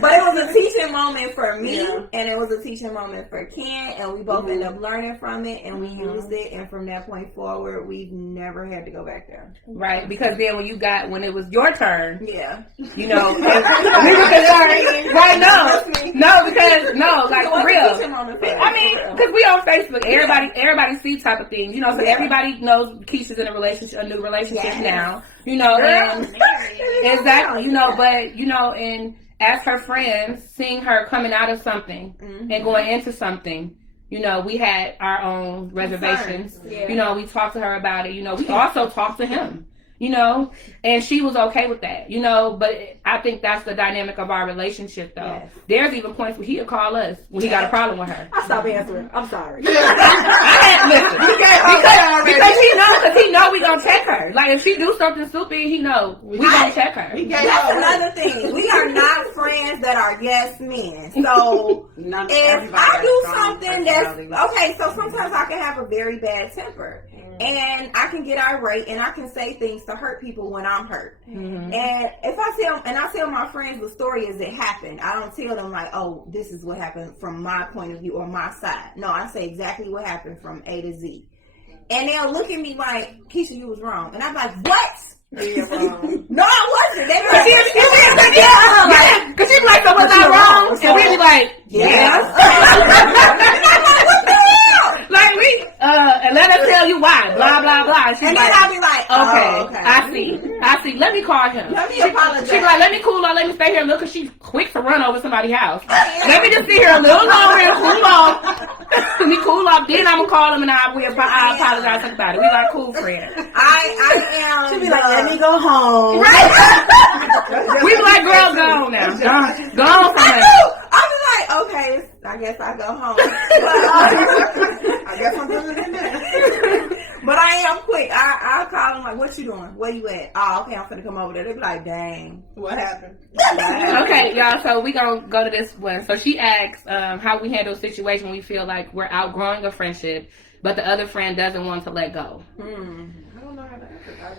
But it was a teaching moment for me, and it was a teaching moment for Ken, and we both ended up learning from it, and we used it, and from that point forward, we've never had to go back there. Right, because then when it was your turn, you know, we were concerned. Right, like for real. I mean, because we on Facebook, everybody sees type of things, you know, so everybody knows Keshia's in a new relationship now, you know, and exactly, you know, but, you know, and as her friends, seeing her coming out of something and going into something, you know, we had our own reservations. You know, we talked to her about it. You know, we also talked to him. you know, and she was okay with that, you know, but I think that's the dynamic of our relationship, though. Yes. There's even points where he'll call us when he got a problem with her. I stopped answering. I'm sorry. Listen, because he know we gonna check her. Like, if she do something stupid, he know we gonna check her. That's another thing. We are not friends that are yes men. So if I do something that's okay, so sometimes I can have a very bad temper. And I can get irate and I can say things to hurt people when I'm hurt. And if I tell my friends the story as it happened, I don't tell them like, oh, this is what happened from my point of view or my side. No, I say exactly what happened from A to Z. And they'll look at me like, Keshia, you was wrong. And I'm like, what? No, I wasn't. They were Because she's like, so was I wrong? And we be like, yeah. Like, and let us tell you why, blah, blah, blah. And then I'll be like, okay, I see. Let me call him. Let me apologize. She's like, let me cool off, let me stay here and look, because she's quick to run over somebody's house. Let me just sit here a little longer and cool off. Let me cool off, then I'm going to call him and I apologize about it. We like cool friends. I am. She be like, let me go home. Right. We be like, girl, go on now. Go on somewhere. I be like, okay, I guess I go home. I guess I'm doing it then. But I am quick. I'll call them like, what you doing? Where you at? Oh, okay, I'm finna come over there. They be like, dang. What happened? Okay, y'all, so we gonna go to this one. So she asks how we handle a situation when we feel like we're outgrowing a friendship, but the other friend doesn't want to let go. I don't know how to answer that.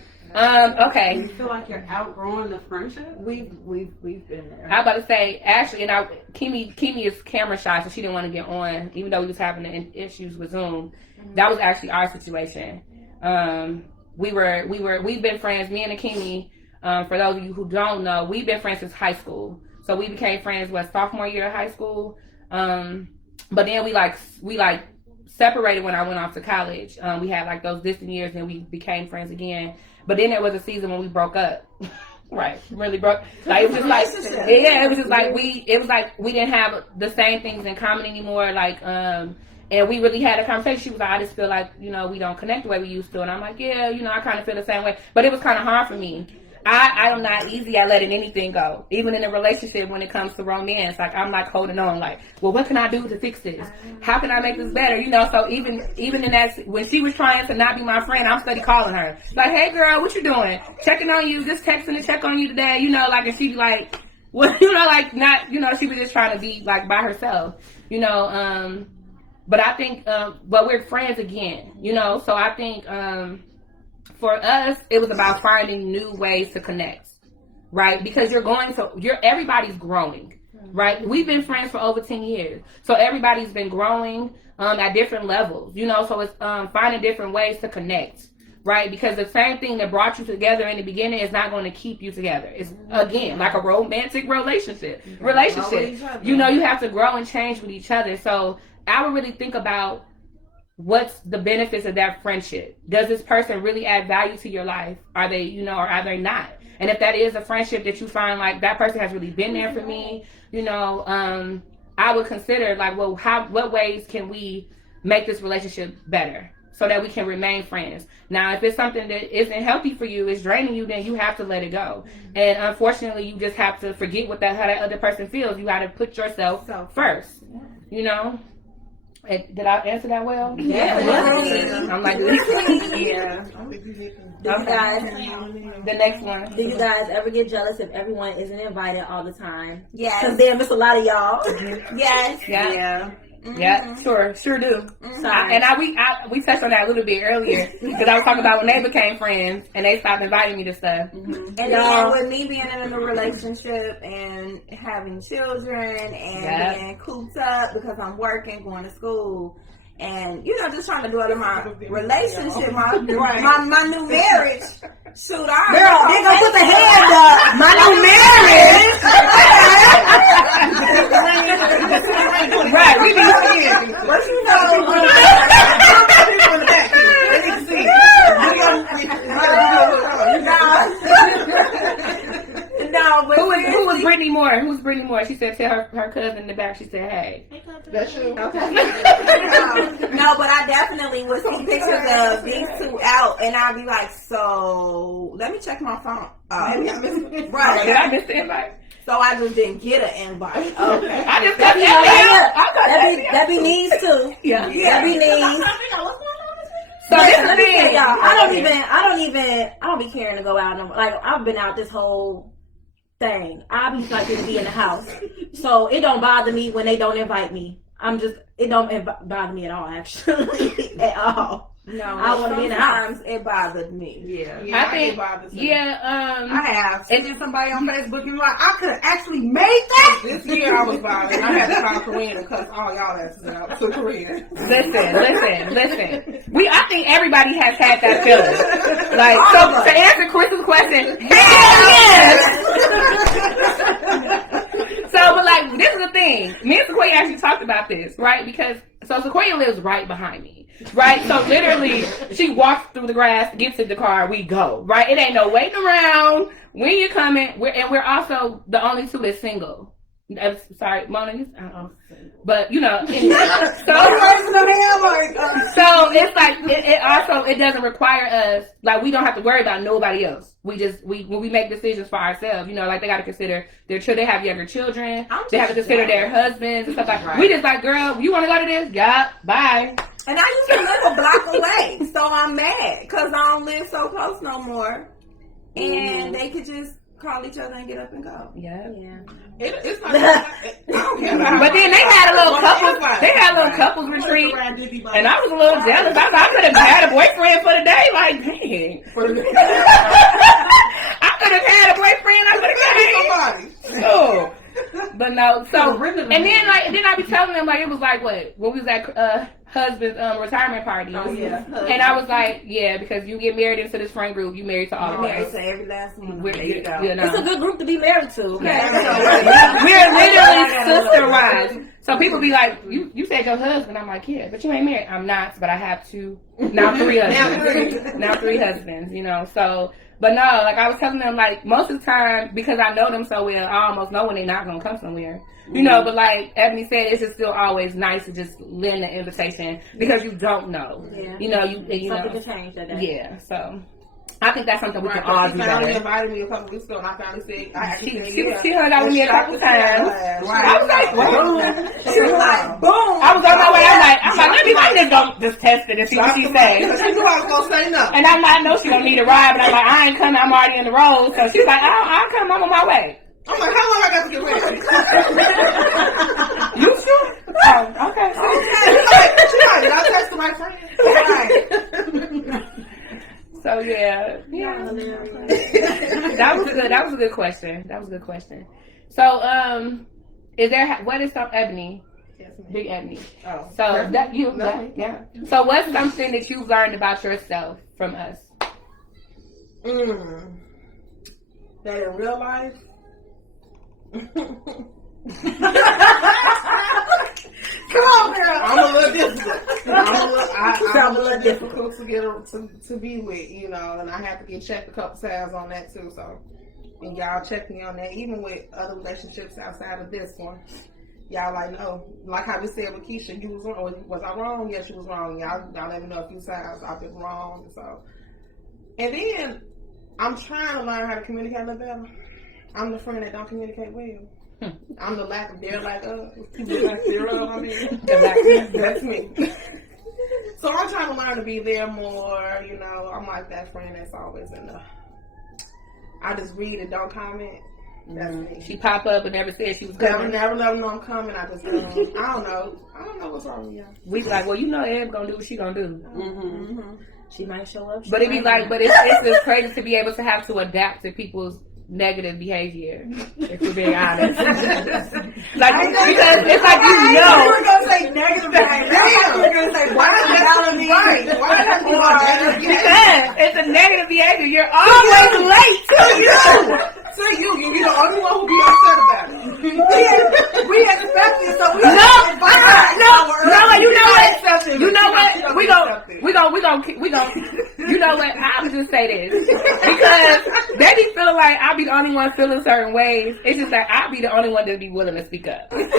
Okay. You feel like you're outgrowing the friendship? We've been there. I was about to say, Ashley and Kimi is camera shy, so she didn't want to get on, even though we was having issues with Zoom. That was actually our situation. We've been friends, me and Kimi. For those of you who don't know, we've been friends since high school. So we became friends sophomore year of high school. But then we separated when I went off to college. We had like those distant years, and we became friends again. But then there was a season when we broke up. Right, really broke. Like it was just like, yeah, it was just like we didn't have the same things in common anymore. Like, and we really had a conversation. She was like, I just feel like, you know, we don't connect the way we used to. And I'm like, yeah, you know, I kind of feel the same way. But it was kind of hard for me. I am not easy at letting anything go. Even in a relationship, when it comes to romance, like I'm like holding on, like, well, what can I do to fix this? How can I make this better? You know, so even in that, when she was trying to not be my friend, I'm steady calling her. Like, hey girl, what you doing? Checking on you, just texting to check on you today, you know, like, and she be like, well, you know, like not, you know, she was just trying to be like by herself, you know, but I think, but we're friends again, you know, so I think, for us, it was about finding new ways to connect, right? Because everybody's growing, right? We've been friends for over 10 years. So everybody's been growing at different levels, you know, so it's finding different ways to connect, right? Because the same thing that brought you together in the beginning is not going to keep you together. It's, again, like a romantic relationship. You know, you have to grow and change with each other. So I would really think about, what's the benefits of that friendship? Does this person really add value to your life? Are they, you know, or are they not? And if that is a friendship that you find like that person has really been there for me, you know, I would consider like, well, what ways can we make this relationship better so that we can remain friends? Now, if it's something that isn't healthy for you, it's draining you, then you have to let it go. And unfortunately, you just have to forget how that other person feels. You got to put yourself first, you know? Did I answer that well? Yeah. I'm like, yeah. The next one. Do you guys ever get jealous if everyone isn't invited all the time? Yes. Because they miss a lot of y'all. Yes. Yeah. Yeah, sure do. Sorry. We touched on that a little bit earlier because I was talking about when they became friends and they stopped inviting me to stuff. And then with me being in a relationship and having children and being cooped up because I'm working, going to school, and you know, just trying to do it in my relationship, my new marriage. Shoot, girl, they gonna put the hand up. My new marriage. Right, we need to see. What you know? No, but who was Brittany Moore? Who's Brittany Moore? She said, tell her cousin in the back. She said, hey. That's you. Okay. No, but I definitely would see pictures of these two out, and I'd be like, so let me check my phone. Maybe I missed it. Right. Did I miss the invite? So I just didn't get an invite. Okay. I just got That be needs too. Yeah. That be needs. So Let me tell y'all, I don't be caring to go out. Like, I've been out this whole thing. I be like to be in the house. So it don't bother me when they don't invite me. It don't bother me at all, actually. At all. No, I want to be in the house. sometimes it bothered me. Yeah, I think, it bothers me. yeah, I have seen somebody on Facebook and like, I could have actually made that. This year I was bothered. I had to call Corean and cuss all y'all asses out to Corean. listen. I think everybody has had that feeling. Like, so to answer Chris's question, yes! So, but like, this is the thing. Me and Sequoia actually talked about this, right? Because, so Sequoia lives right behind me. Right, so literally, she walks through the grass, gets in the car, we go. Right, it ain't no waiting around. When you coming, we're also the only two that's single. Sorry, Mona, but you know, so it's like it also doesn't require us, like, we don't have to worry about nobody else. When we make decisions for ourselves, you know, like, they got to consider their children. They have younger children. They have to consider their husbands and stuff like that. We just like, girl, you want to go to this? Yeah, bye. And I used to live a block away, so I'm mad because I don't live so close no more. And they could just call each other and get up and go. Yeah. It's not. I don't care about But then they had a little couples retreat, and I was a little jealous. I could have had a boyfriend for the day. Like, dang. I could have had a boyfriend. I could have got somebody. But no. So and then I be telling them, like, it was like what when we was at husband's retirement party. Oh yeah. And I was like, yeah, because you get married into this friend group, you married to all of us. Married to every last one. There you go. It's a good group to be married to. Okay? We're literally sister wives. So people be like, you said your husband. I'm like, yeah, but you ain't married. I'm not, but I have two. Now 3 husbands. Now 3 husbands, you know. So, but no, like I was telling them, like, most of the time, because I know them so well, I almost know when they're not going to come somewhere. You know, but like Ebony said, it's just still always nice to just lend the invitation because you don't know. Yeah. You know, you something know. can change that day. Yeah, so I think that's something we can all do better. She invited me a couple weeks ago, and I finally said, she hung out with me a couple times. I was like, boom. She was like, boom. I was on my way. I'm like, let me just test it and see what she says. She knew I was gonna say no. And I'm like, I know she don't need a ride, but I'm like, I ain't coming. I'm already in the road. So she's like, I'll come. I'm on my way. I'm like, how long I got to get ready? You sure? Oh, okay. I'll text to my friend. So yeah. That was good. That was a good question. So what is some Ebony? Yes, Big Ebony. Oh. So yeah. So what's something that you've learned about yourself from us? That in real life. Come on, girl. I'm a little difficult. I'm a little difficult to get to be with, you know, and I have to get checked a couple times on that too. So, and y'all check me on that, even with other relationships outside of this one. Y'all like, no, like how we said with Keshia, you was wrong. Was I wrong? Yes, you was wrong. Y'all let me know a few times I've been wrong. So, and then I'm trying to learn how to communicate a little better. I'm the friend that don't communicate well. I'm the lack of they're like us. That's me. So I'm trying to learn to be there more, you know. I'm like that friend that's always in the I just read and don't comment. That's me. She pop up and never said she was coming. Never let them know I'm coming. I just don't. I don't know what's wrong with y'all. We like, well, you know Eb gonna do what she gonna do. She might show up. But it be like, but it's just crazy to be able to have to adapt to people's negative behavior, if we're being honest. Like, because it's like, you know. You were going to say negative behavior. You were going to say, why is that on me? Why is that negative behavior? Because it's a negative behavior. You're always late to you. You're the only one who be upset about it. We expect it, so we no, you know what? We gon' you know what? I'll just say this because they be feeling like I be the only one feeling certain ways. It's just like I be the only one that be willing to speak up. Because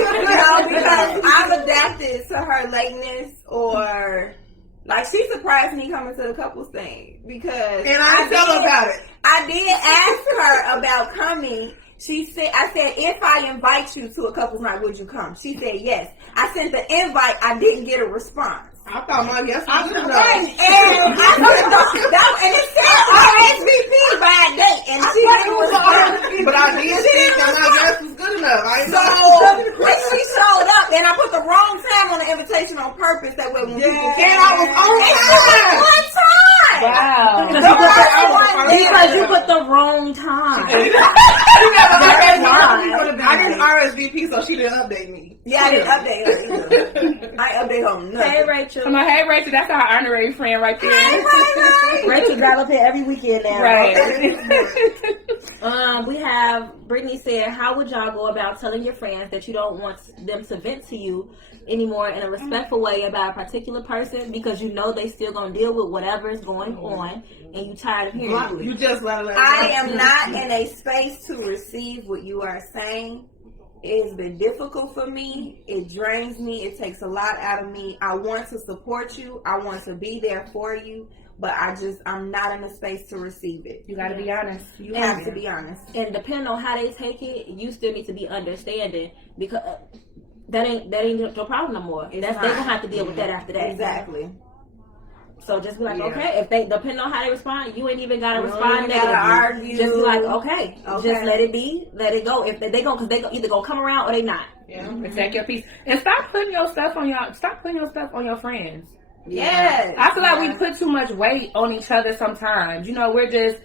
I've adapted to her lateness, or like she surprised me coming to the couples thing because I tell her about it. I did ask her about coming. I said, if I invite you to a couples night, would you come? She said yes. I sent the invite. I didn't get a response. I thought my yes was good enough. And it said RSVP by date, and she was but I did think that my yes was good enough. So when she showed up, then I put the wrong time on the invitation on purpose. That way when people came, I was on time. One time. Wow. Because you put the wrong time. I didn't RSVP, so she didn't update me. Yeah, I didn't update her either. I update her on nothing. Hey, Rachel. I'm like, hey, Rachel, that's our honorary friend right there. Hey. Rachel drive up here every weekend now. Right. We have Brittany said, how would y'all go about telling your friends that you don't want them to vent to you anymore in a respectful way about a particular person because you know they still gonna deal with whatever is going on and you tired of hearing it? You just let her. I am not in a space to receive what you are saying. It's been difficult for me. It drains me. It takes a lot out of me. I want to support you. I want to be there for you. But I'm not in a space to receive it. You gotta be honest. You have to be honest. And depending on how they take it, you still need to be understanding because that ain't your problem no more. They gonna have to deal with that after that. Exactly. So just be like, okay, if they depending on how they respond, you ain't even gotta respond negatively. Argue. Just be like, okay, just let it be, let it go. If they go, because they either gonna come around or they not. Yeah, protect your peace and stop putting your stuff on your friends. Yes. I feel like we put too much weight on each other sometimes. You know, we're just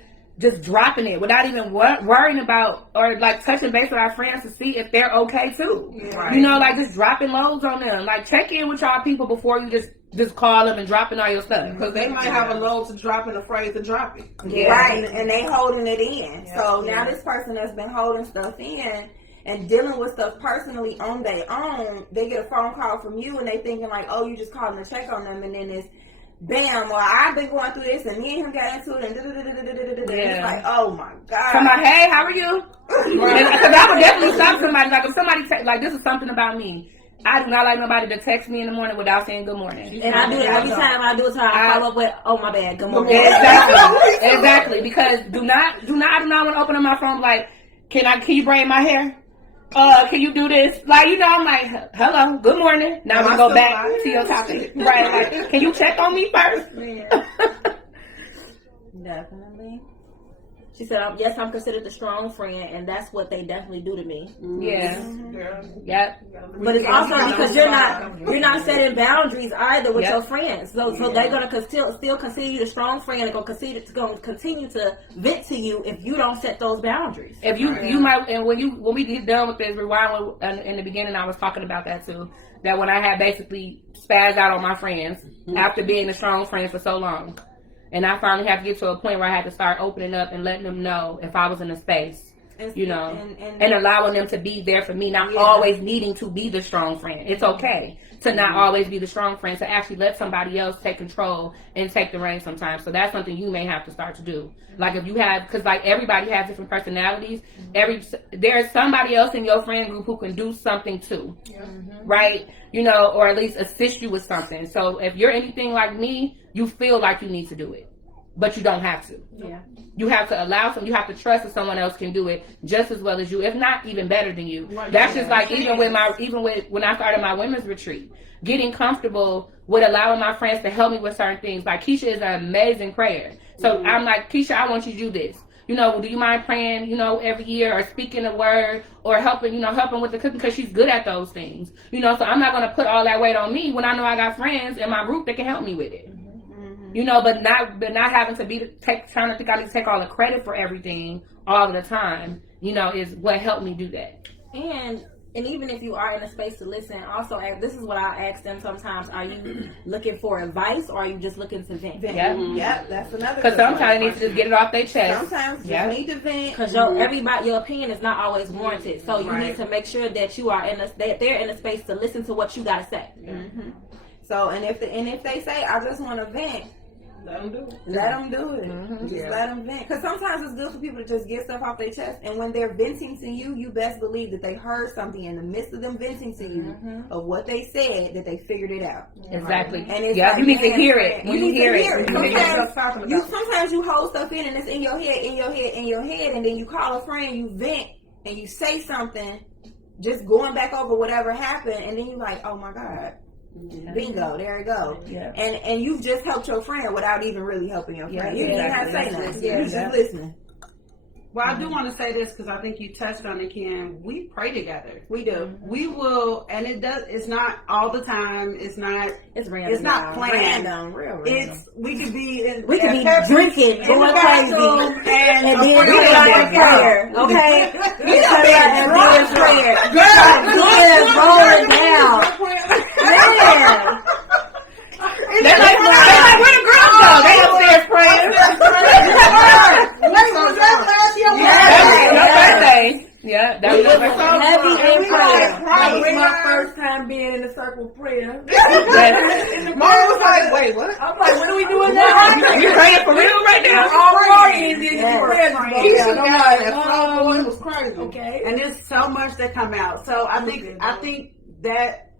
dropping it without even worrying about or like touching base with our friends to see if they're okay too. Right. You know, like just dropping loads on them. Like check in with y'all people before you just call them and dropping all your stuff. Because they might have a load to drop and afraid to drop it. Yeah. Right. And they holding it in. Yeah. So now this person that's been holding stuff in and dealing with stuff personally on their own, they get a phone call from you and they thinking like, oh, you just calling to check on them, and then it's bam, well, I've been going through this and me and him got into it and it's like, oh my God. Come on, hey, how are you? Because I would definitely stop somebody. Like if somebody like this is something about me. I do not like nobody to text me in the morning without saying good morning. And I do it every time I do it. I follow up with, oh my bad, good morning. Exactly. Because I do not want to open up my phone like, can you braid my hair? Can you do this? Like, you know, I'm like, hello, good morning. Now we go back to your topic. Right. Like, can you check on me first? Yeah. Definitely. She said, yes, I'm considered the strong friend, and that's what they definitely do to me. Yeah. Mm-hmm. Yeah. But it's also because you're not setting boundaries either with your friends. So they're gonna still consider you the strong friend and gonna continue to vent to you if you don't set those boundaries. If you might, and when we get done with this rewind, in the beginning I was talking about that too. That when I had basically spazzed out on my friends after being a strong friend for so long. And I finally had to get to a point where I had to start opening up and letting them know if I was in a space, you know, and allowing them to be there for me, not always needing to be the strong friend. It's okay to not always be the strong friend, to actually let somebody else take control and take the reins sometimes. So that's something you may have to start to do. Like if you have, because like everybody has different personalities, there's somebody else in your friend group who can do something too, right? You know, or at least assist you with something. So if you're anything like me, you feel like you need to do it, but you don't have to. Yeah. You have to allow you have to trust that someone else can do it just as well as you, if not even better than you. Right. That's just like even with when I started my women's retreat, getting comfortable with allowing my friends to help me with certain things. Like Keshia is an amazing prayer. So I'm like, Keshia, I want you to do this. You know, do you mind praying, you know, every year or speaking a word or helping with the cooking, because she's good at those things. You know, so I'm not going to put all that weight on me when I know I got friends in my group that can help me with it. You know, but not having to trying to think I need to take all the credit for everything all of the time, you know, is what helped me do that. And even if you are in a space to listen, also this is what I ask them sometimes: are you looking for advice or are you just looking to vent? Yeah, that's another. Because sometimes they need to just get it off their chest. Sometimes you need to vent. Because your opinion is not always warranted, so you need to make sure that you are that they're in a space to listen to what you gotta say. So and if they say I just want to vent, Let them do it. Let them do it. Mm-hmm. Just let them vent. Because sometimes it's good for people to just get stuff off their chest. And when they're venting to you, you best believe that they heard something in the midst of them venting to you of what they said, that they figured it out. Exactly. And it's you need to hear it. You need to hear it. Sometimes Sometimes you hold stuff in and it's in your head, and then you call a friend, you vent, and you say something, just going back over whatever happened, and then you're like, oh my God. Bingo, there you go. Yeah. And you've just helped your friend without even really helping your friend. You didn't have to say nothing. Yeah, You just listening. Well, I do want to say this because I think you touched on it, Ken. We pray together. We do. We will, and it's not all the time. It's not random. It's not planned. Real random. We could be drinking, going crazy, and then we we like prayer. Okay, we and then prayer. Good, rolling down. Man. They're like, where the girls go? They upstairs praying. Was that last year? Your birthday. Yeah, that was my Heavy in prayer. That was my first time being in the circle of prayer. Mom was like, wait, what? I'm like, what are we doing now? You praying for real right now? All right, and then Yes. prayers Keshia go. got that flower boy, it was crazy. Okay. and there's so much that come out. So I think that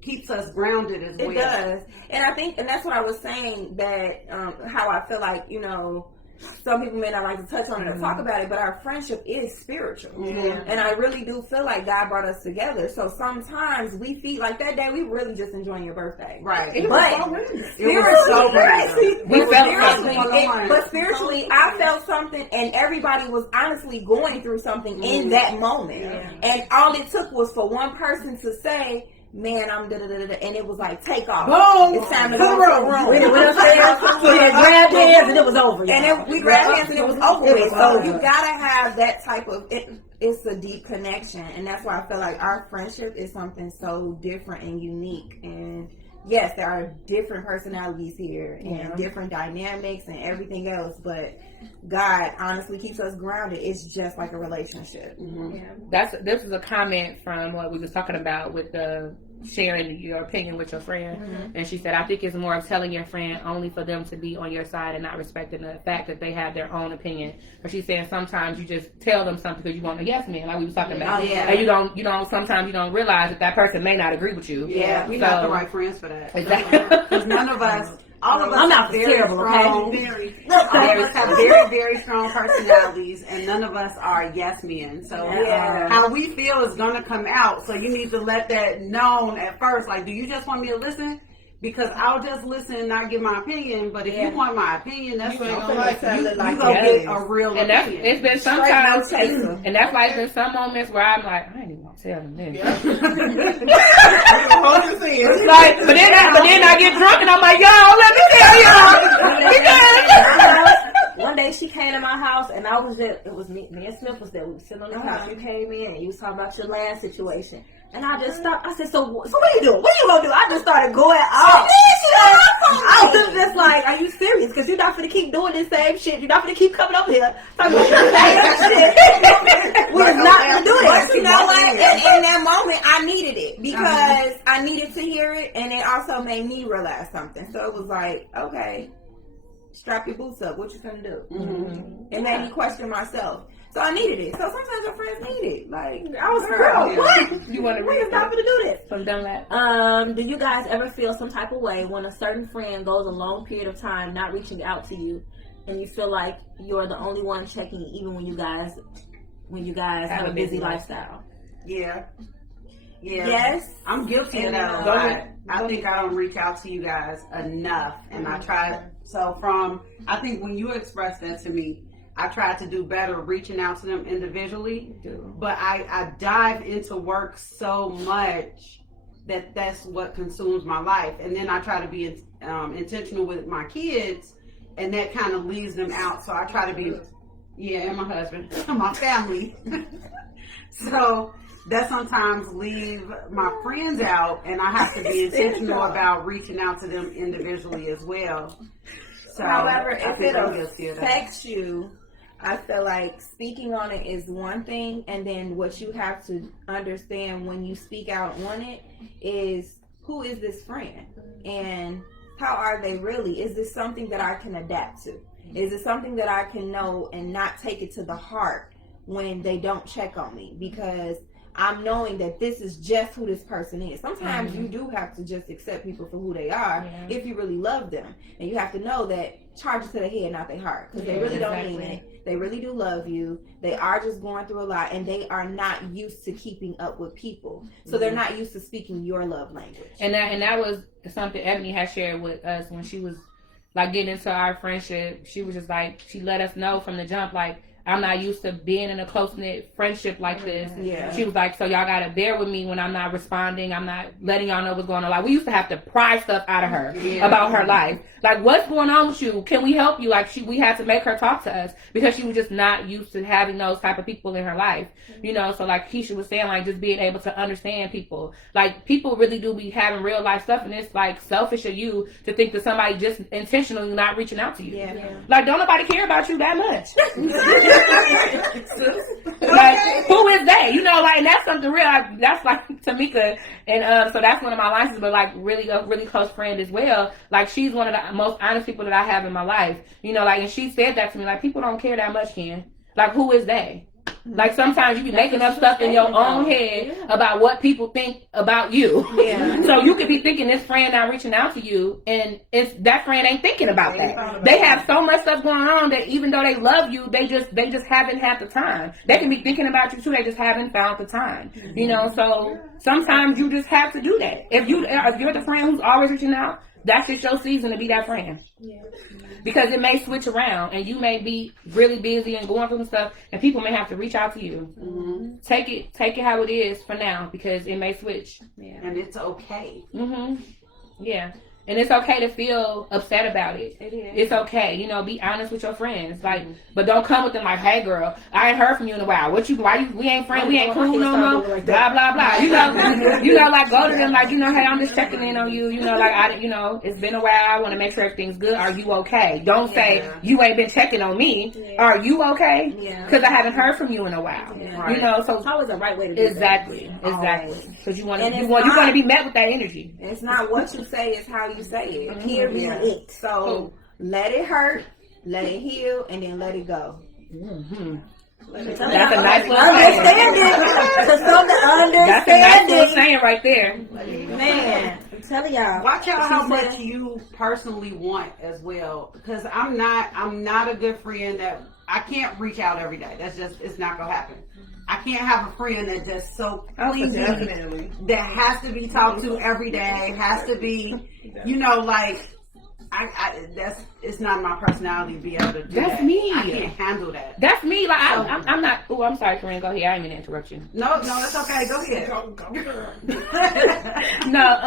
keeps us grounded as well. It does. And that's what I was saying, that how I feel like, some people may not like to touch on it or talk about it, but our friendship is spiritual. And I really do feel like God brought us together. So sometimes we feel like that day we really just enjoying your birthday. Right. But It was so crazy. We felt but spiritually, I felt something, and everybody was honestly going through something in that moment. And all it took was for one person to say, man, I'm da-da-da-da, and it was like, take off. Boom! It's time to go to the room. We grabbed hands and it was over. And then we grabbed hands and it was over with. So you gotta have that type of, it's a deep connection. And that's why I feel like our friendship is something so different and unique. And yes, there are different personalities here and different dynamics and everything else, but God honestly keeps us grounded. It's just like a relationship. This is a comment from what we was talking about with the sharing your opinion with your friend, and she said, I think it's more of telling your friend only for them to be on your side and not respecting the fact that they have their own opinion. But she's saying sometimes you just tell them something because you want a yes man, like we was talking about, and you don't sometimes you don't realize that person may not agree with you. We're not the right friends for that. Exactly. Because none of us. All of us I'm not have very terrible, strong, okay? all of us have very, very strong personalities, and none of us are yes men. So how we feel is going to come out. So you need to let that known at first. Like, do you just want me to listen? Because I'll just listen and not give my opinion. But if you want my opinion, that's You you ain't gonna like that. you gonna get a real And that's opinion. it's been sometimes, and that's why it's been some moments where I'm like, I ain't even gonna tell them this. It's like, but then I get drunk and I'm like, y'all, let me tell y'all. One day she came to my house and I was there. It was me and Smith was there. We were sitting on the couch. You came in and you was talking about your land situation. And I just stopped. I said, so what are you doing? What are you going to do? I just started going off. I was just like, are you serious? Because you're not going to keep doing this same shit. You're not going to keep coming up here talking about the same shit. We're not going to do this. But you know what? In that moment, I needed it because I needed to hear it, and it also made me realize something. So it was like, okay, strap your boots up. What you gonna do? It made me question myself. So I needed it. So sometimes your friends need it. Like, I was girl, what? You want to We're not gonna do this. from Dunlap? Do you guys ever feel some type of way when a certain friend goes a long period of time not reaching out to you, and you feel like you're the only one checking, even when you guys have a busy lifestyle? Yeah. Yes. I'm guilty of that a lot. I think I don't reach out to you guys enough, and I try. So I think when you expressed that to me, I tried to do better reaching out to them individually. But I dive into work so much that's what consumes my life, and then I try to be intentional with my kids, and that kind of leaves them out. So I try to be, and my husband, and my family. So that sometimes leave my friends out, and I have to be intentional about reaching out to them individually as well. So, however, if it affects you, I feel like speaking on it is one thing, and then what you have to understand when you speak out on it is, who is this friend? And how are they really? Is this something that I can adapt to? Is it something that I can know and not take it to the heart when they don't check on me? Because I'm knowing that this is just who this person is. Sometimes you do have to just accept people for who they are if you really love them. And you have to know that charge it to their head, not their heart. Because they really don't mean it. They really do love you. They are just going through a lot. And they are not used to keeping up with people. So they're not used to speaking your love language. And that was something Ebony had shared with us when she was like getting into our friendship. She was just like, she let us know from the jump, like, I'm not used to being in a close-knit friendship like this. Yeah. She was like, so y'all gotta bear with me when I'm not responding. I'm not letting y'all know what's going on. Like, we used to have to pry stuff out of her about her life. Like, what's going on with you? Can we help you? Like, we had to make her talk to us because she was just not used to having those type of people in her life. You know, so like Keshia was saying, like, just being able to understand people. Like, people really do be having real life stuff, and it's like selfish of you to think that somebody just intentionally not reaching out to you. Yeah. Like, don't nobody care about you that much. Like, who is they? You know, like, and that's something real. Like, that's like Tamika, and so that's one of my licenses, but like really a really close friend as well. Like, she's one of the most honest people that I have in my life. You know, like, and she said that to me. Like, people don't care that much, Ken. Like, who is they? Like, sometimes you be making up stuff in your own head about what people think about you. Yeah. So you could be thinking this friend not reaching out to you, and it's that friend ain't thinking about that. They have so much stuff going on that even though they love you, they just haven't had the time. They can be thinking about you too. They just haven't found the time. You know, so sometimes you just have to do that. If you're the friend who's always reaching out, that's just your season to be that friend. Yeah. Because it may switch around, and you may be really busy and going through some stuff, and people may have to reach out to you. Mm-hmm. Take it how it is for now, because it may switch. Yeah. And it's okay. Mm-hmm. Yeah. And it's okay to feel upset about it. It is. It's okay. You know, be honest with your friends. Like, but don't come with them like, hey girl, I ain't heard from you in a while. We ain't friends, we ain't cool no more. Like blah, blah, blah. You know, like, go to them like, you know, hey, I'm just checking in on you. You know, like, it's been a while. I want to make sure everything's good. Are you okay? Don't say, you ain't been checking on me. Yeah. Are you okay? Because I haven't heard from you in a while. Yeah. Right. You know, so it's always the right way to do exactly. Because you want to be met with that energy. It's not what you say, it's how you say it. Period. So let it hurt, let it heal, and then let it go. Mm-hmm. That's a nice little saying. That's a nice little saying right there. Man, I'm telling y'all. Watch out how much you personally want as well. Because I'm not a good friend that I can't reach out every day. It's not gonna happen. I can't have a friend that just so pleasing that has to be talked to every day, has to be, you know, like, it's not my personality to be able to do that. That's me. I can't handle that. That's me. Like, I'm not. Oh, I'm sorry, Corean. Go ahead. I didn't mean to interrupt you. No, it's okay. Go ahead. No,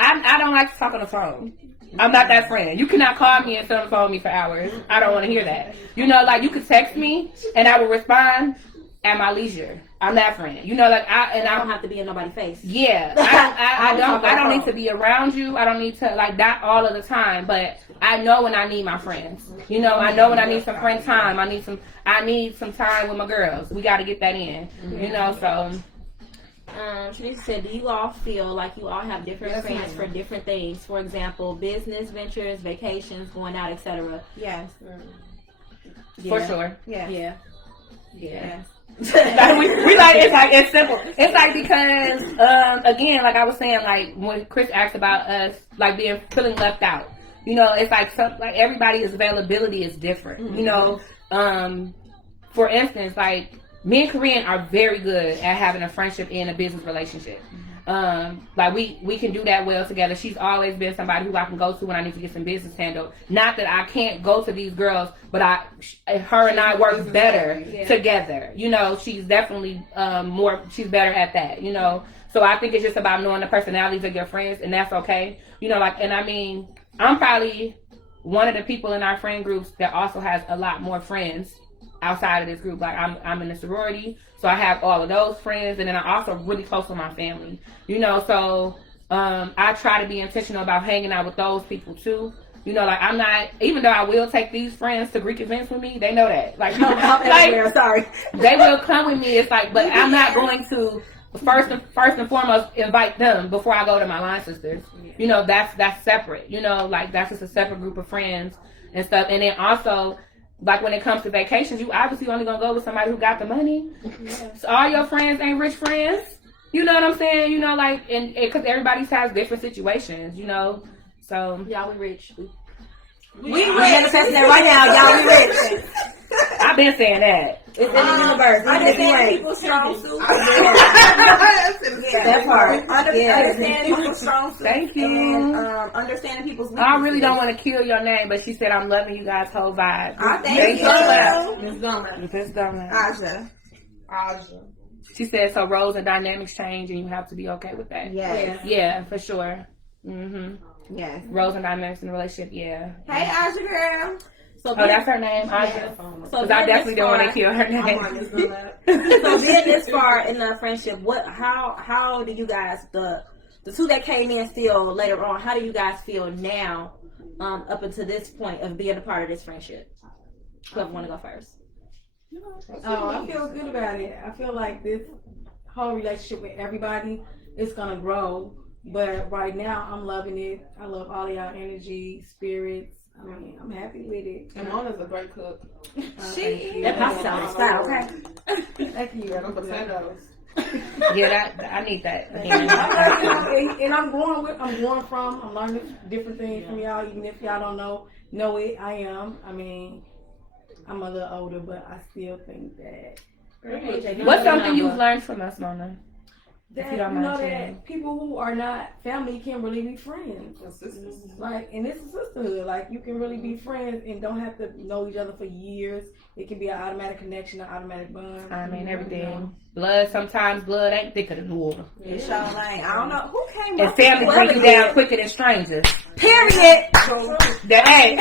I don't like to talk on the phone. I'm not that friend. You cannot call me and sit on the phone with me for hours. I don't want to hear that. You know, like, you could text me and I will respond at my leisure. I'm that friend. You know, like, I don't have to be in nobody's face. Yeah. I don't need to be around you. I don't need to, like, not all of the time, but I know when I need my friends. You know, I know when I need some friend time. I need some time with my girls. We got to get that in. Mm-hmm. You know, so Teresa said, do you all feel like you all have different friends for different things? For example, business ventures, vacations, going out, etc. Yes. For sure. Yeah. It's simple. It's like, because again, like I was saying, like when Chris asked about us, like feeling left out. You know, it's like everybody's availability is different. Mm-hmm. You know, for instance, like me and Corean are very good at having a friendship and a business relationship. Like we can do that well together. She's always been somebody who I can go to when I need to get some business handled. Not that I can't go to these girls, but her and I work better together. You know, she's definitely she's better at that, you know. So I think it's just about knowing the personalities of your friends, and that's okay. You know, like, and I mean, I'm probably one of the people in our friend groups that also has a lot more friends outside of this group. Like, I'm in a sorority, so I have all of those friends, and then I'm also really close with my family. You know, so I try to be intentional about hanging out with those people too. You know, like, I'm not, even though I will take these friends to Greek events with me, they know that. Like, sorry. They will come with me. It's like, but I'm not going to first and foremost, invite them before I go to my line sisters. You know, that's separate. You know, like that's just a separate group of friends and stuff. And then also, like when it comes to vacations, you obviously only gonna go with somebody who got the money. So all your friends ain't rich friends. You know what I'm saying? You know, like, and because everybody has different situations. You know, so y'all, we rich. We manifesting that right now, y'all. We rich. I've been saying that. It's in the universe. Understand people's strong suits. That part. Understand people's strong suits. Thank you. And understanding people's weaknesses. I really don't want to kill your name, but she said I'm loving you guys' whole vibe. Thank you. Miss Gomez. Aja. She said so. Roles and dynamics change, and you have to be okay with that. Yes. Yeah, for sure. Yes. Roles and dynamics in the relationship. Yeah. Hey, Aja girl. So that's her name, Aja. So I definitely don't want to kill her name. So being this far in the friendship, how do you guys the two that came in still later on? How do you guys feel now, up until this point of being a part of this friendship? Whoever want to go first? Oh, I feel good about it. I feel like this whole relationship with everybody is gonna grow. But right now, I'm loving it. I love all of y'all energy, spirits. I mean, I'm happy with it. And Mona's a great cook. That pasta salad style, okay? Thank you. Yeah, them potatoes. Yeah, I need that. And I'm I'm learning different things from y'all, even if y'all don't know it. I am. I mean, I'm a little older, but I still think that. What's something you've learned from us, Mona? That, you know that people who are not family can really be friends. Like, and it's a sisterhood. Like, you can really be friends and don't have to know each other for years. It can be an automatic connection, an automatic bond. I mean, everything. Sometimes blood ain't thicker than water. It's sure ain't. I don't know who came and up family break you down quicker than strangers. Period. Hey.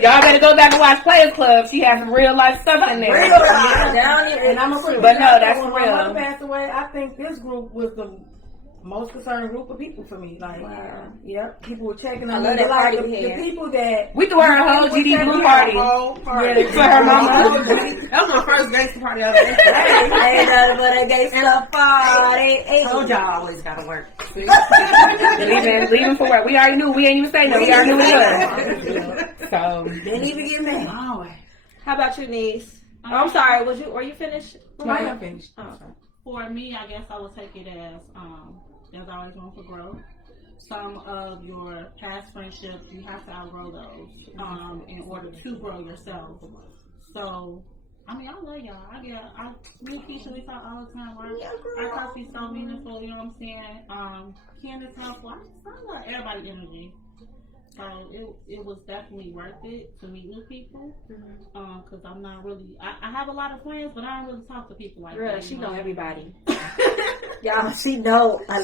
Y'all better go back and watch Players Club. She has some real life stuff in there. Real life. Down here. And I'm a But no, that's when real. my mother passed away, I think this group was the most concerned group of people for me. Like, yep, people were checking on me. that Like party the people that we threw her a whole GD blue party. Yeah, for her mama. That was my first gangster party ever. Ain't nothing but a gangsta party. Told y'all always gotta work. Leaving for work. We already knew. We ain't even say no. We already knew it was. So didn't even get mad. How about your niece? Oh, I'm sorry. Were you finished? I am finished. Oh, okay. For me, I guess I would take it as there's always room for growth. Some of your past friendships, you have to outgrow those in order to grow yourself. So, I mean, I love y'all. Me and Keshia, we talk all the time. Our talk be so meaningful, you know what I'm saying? Ken is helpful. I love everybody's energy. So it was definitely worth it to meet new people. Because I'm not really, I have a lot of friends, but I don't really talk to people like that. She know everybody. Y'all, she know a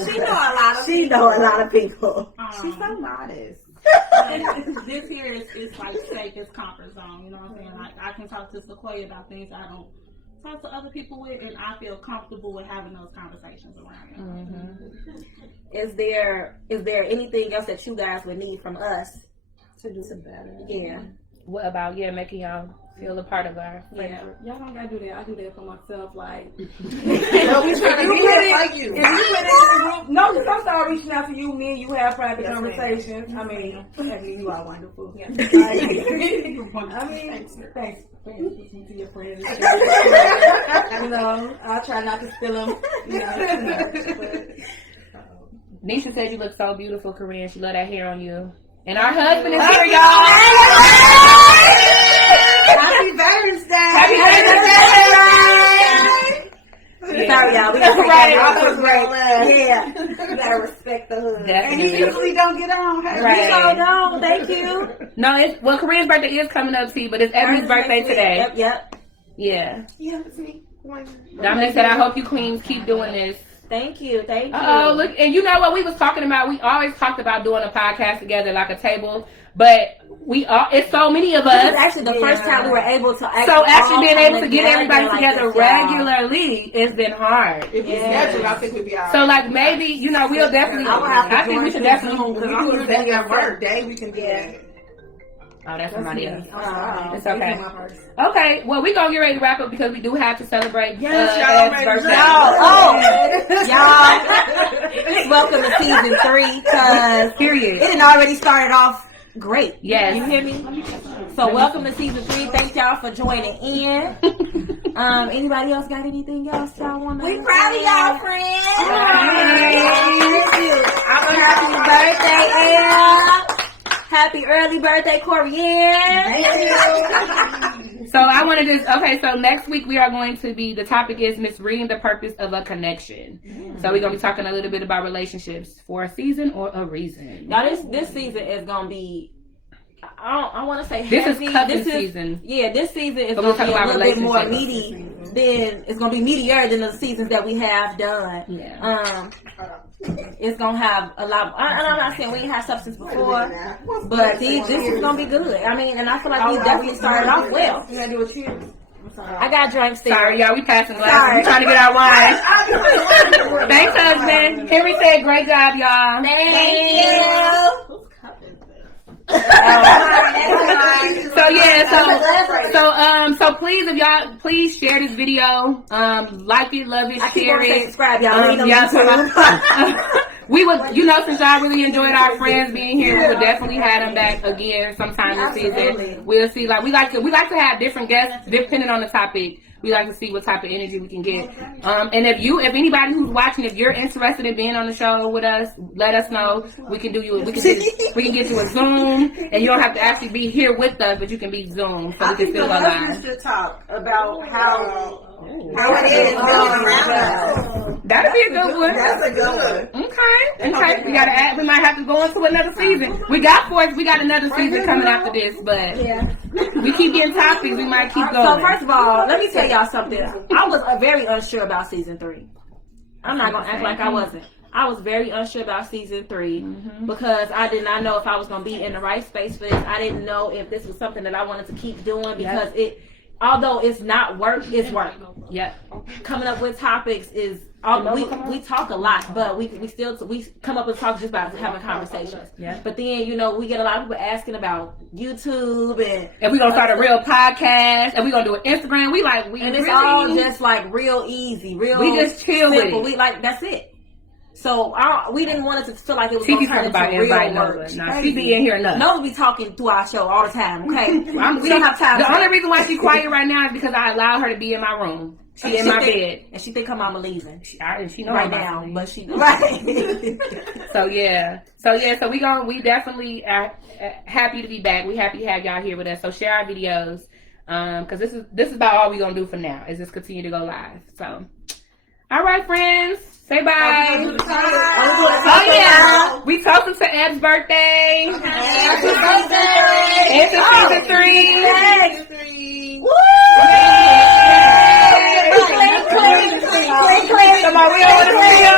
lot of people. She's so modest. This here is like safe, it's comfort zone. You know what I'm saying? Like I can talk to Sequoia about things I don't talk to other people with, and I feel comfortable with having those conversations around me. Is there anything else that you guys would need from us to do some better? Yeah. What about making y'all feel a part of our friendship? Y'all don't gotta do that. I do that for myself. Like, We trying to be here like you. If you put it in the group, no, just don't start reaching out to you. Me and you have private conversations. I mean, you are wonderful. Yeah. I mean, thanks. Listen to your friends. You know, I'll try not to spill them. You know, Nisha said you look so beautiful, Corean. She love that hair on you. And our husband is here, y'all. Happy Thursday. Happy Thursday. Sorry, y'all. We gotta take that off break. Yeah. You gotta respect the hood. And you usually don't get on. Right. So no, thank you. No, Corean's birthday is coming up, too, but it's Ebony's birthday today. Yep. Yeah. Yeah, it's me. Dominic said, I hope you queens keep doing this. Thank you. Oh, look, and you know what we was talking about? We always talked about doing a podcast together, like a table, but it's so many of us. This is actually the first time we were able to actually being able to get everybody together regularly has been hard. If we schedule, I think we'd be all right. So, like, maybe, we'll definitely, I think we should definitely, because I'm going to be at work day, we can do that. Oh, that's somebody else. Oh, It's okay. Okay, well, we're going to get ready to wrap up because we do have to celebrate Yes, birthday. Y'all, welcome to season 3 because Period. it had already started off great. Yes. You hear me? So welcome to season 3. Thank y'all for joining in. Anybody else got anything else y'all want to? We proud of y'all, friends. Thank you. I'm a happy birthday, Anna. Happy early birthday, Corean. So I want to just, okay, so next week we are going to be, the topic is misreading the purpose of a connection. So we're going to be talking a little bit about relationships for a season or a reason. Now this season is going to be, I want to say This heavy. is cuffing season. Yeah, this season is So going to we'll be talk a about little bit more relationships. meaty than, it's going to be meatier than the seasons that we have done. Yeah. It's going to have a lot, and I'm not saying we ain't had substance before, but this is going to be good. I mean, and I feel like we definitely started off well. You gotta do a cheers. I got drinks there. Sorry, y'all, we passing glasses. We trying to get our wine. Thanks, husband. Henry said, great job, y'all. Thank you. So please, if y'all, please share this video, like it, love it, I keep share on saying it. subscribe, y'all. We would, since y'all really enjoyed our friends being here, we would definitely have them back again sometime this season. We'll see. Like we like to have different guests depending on the topic. We like to see what type of energy we can get. And if anybody who's watching, if you're interested in being on the show with us, let us know. We can get you a Zoom, and you don't have to actually be here with us, but you can be Zoom, so we can still go live. should talk about how it is going around. That'd be a good one. That's a good one. Okay. We gotta add. We might have to go into another season. We got another season coming after this, but we keep getting topics. We might keep going. So first of all, let me tell y'all something. I was very unsure about season 3. I'm not gonna act like I wasn't. I was very unsure about season 3 because I did not know if I was gonna be in the right space for this. I didn't know if this was something that I wanted to keep doing because although it's not work, it's work. Yeah. Coming up with topics is we talk a lot, but we come up with talk just about having conversations. Yeah. But then we get a lot of people asking about YouTube and we gonna start a real podcast and we gonna do an Instagram. And it's all just like real easy, real. We just chill with simple. it. We that's it. So we didn't want it to feel like it was She going be to turn talking into about real everybody. work. Nah, she be in here enough. No, we be talking through our show all the time. Okay, we don't have time. The only reason why she's quiet right now is because I allowed her to be in my room. She in my bed, and she think her mama leaving. She know right now, but she right. So we definitely are happy to be back. We happy to have y'all here with us. So share our videos, because this is about all we gonna do for now. Is just continue to go live. So, all right, friends. Say bye. Oh yeah. We toasted to Ed's birthday. Happy birthday. It's season 3. Woo! Come on, we over the video.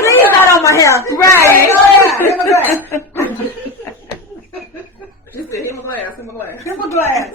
Please not on my hair. Right. Just hit my glass.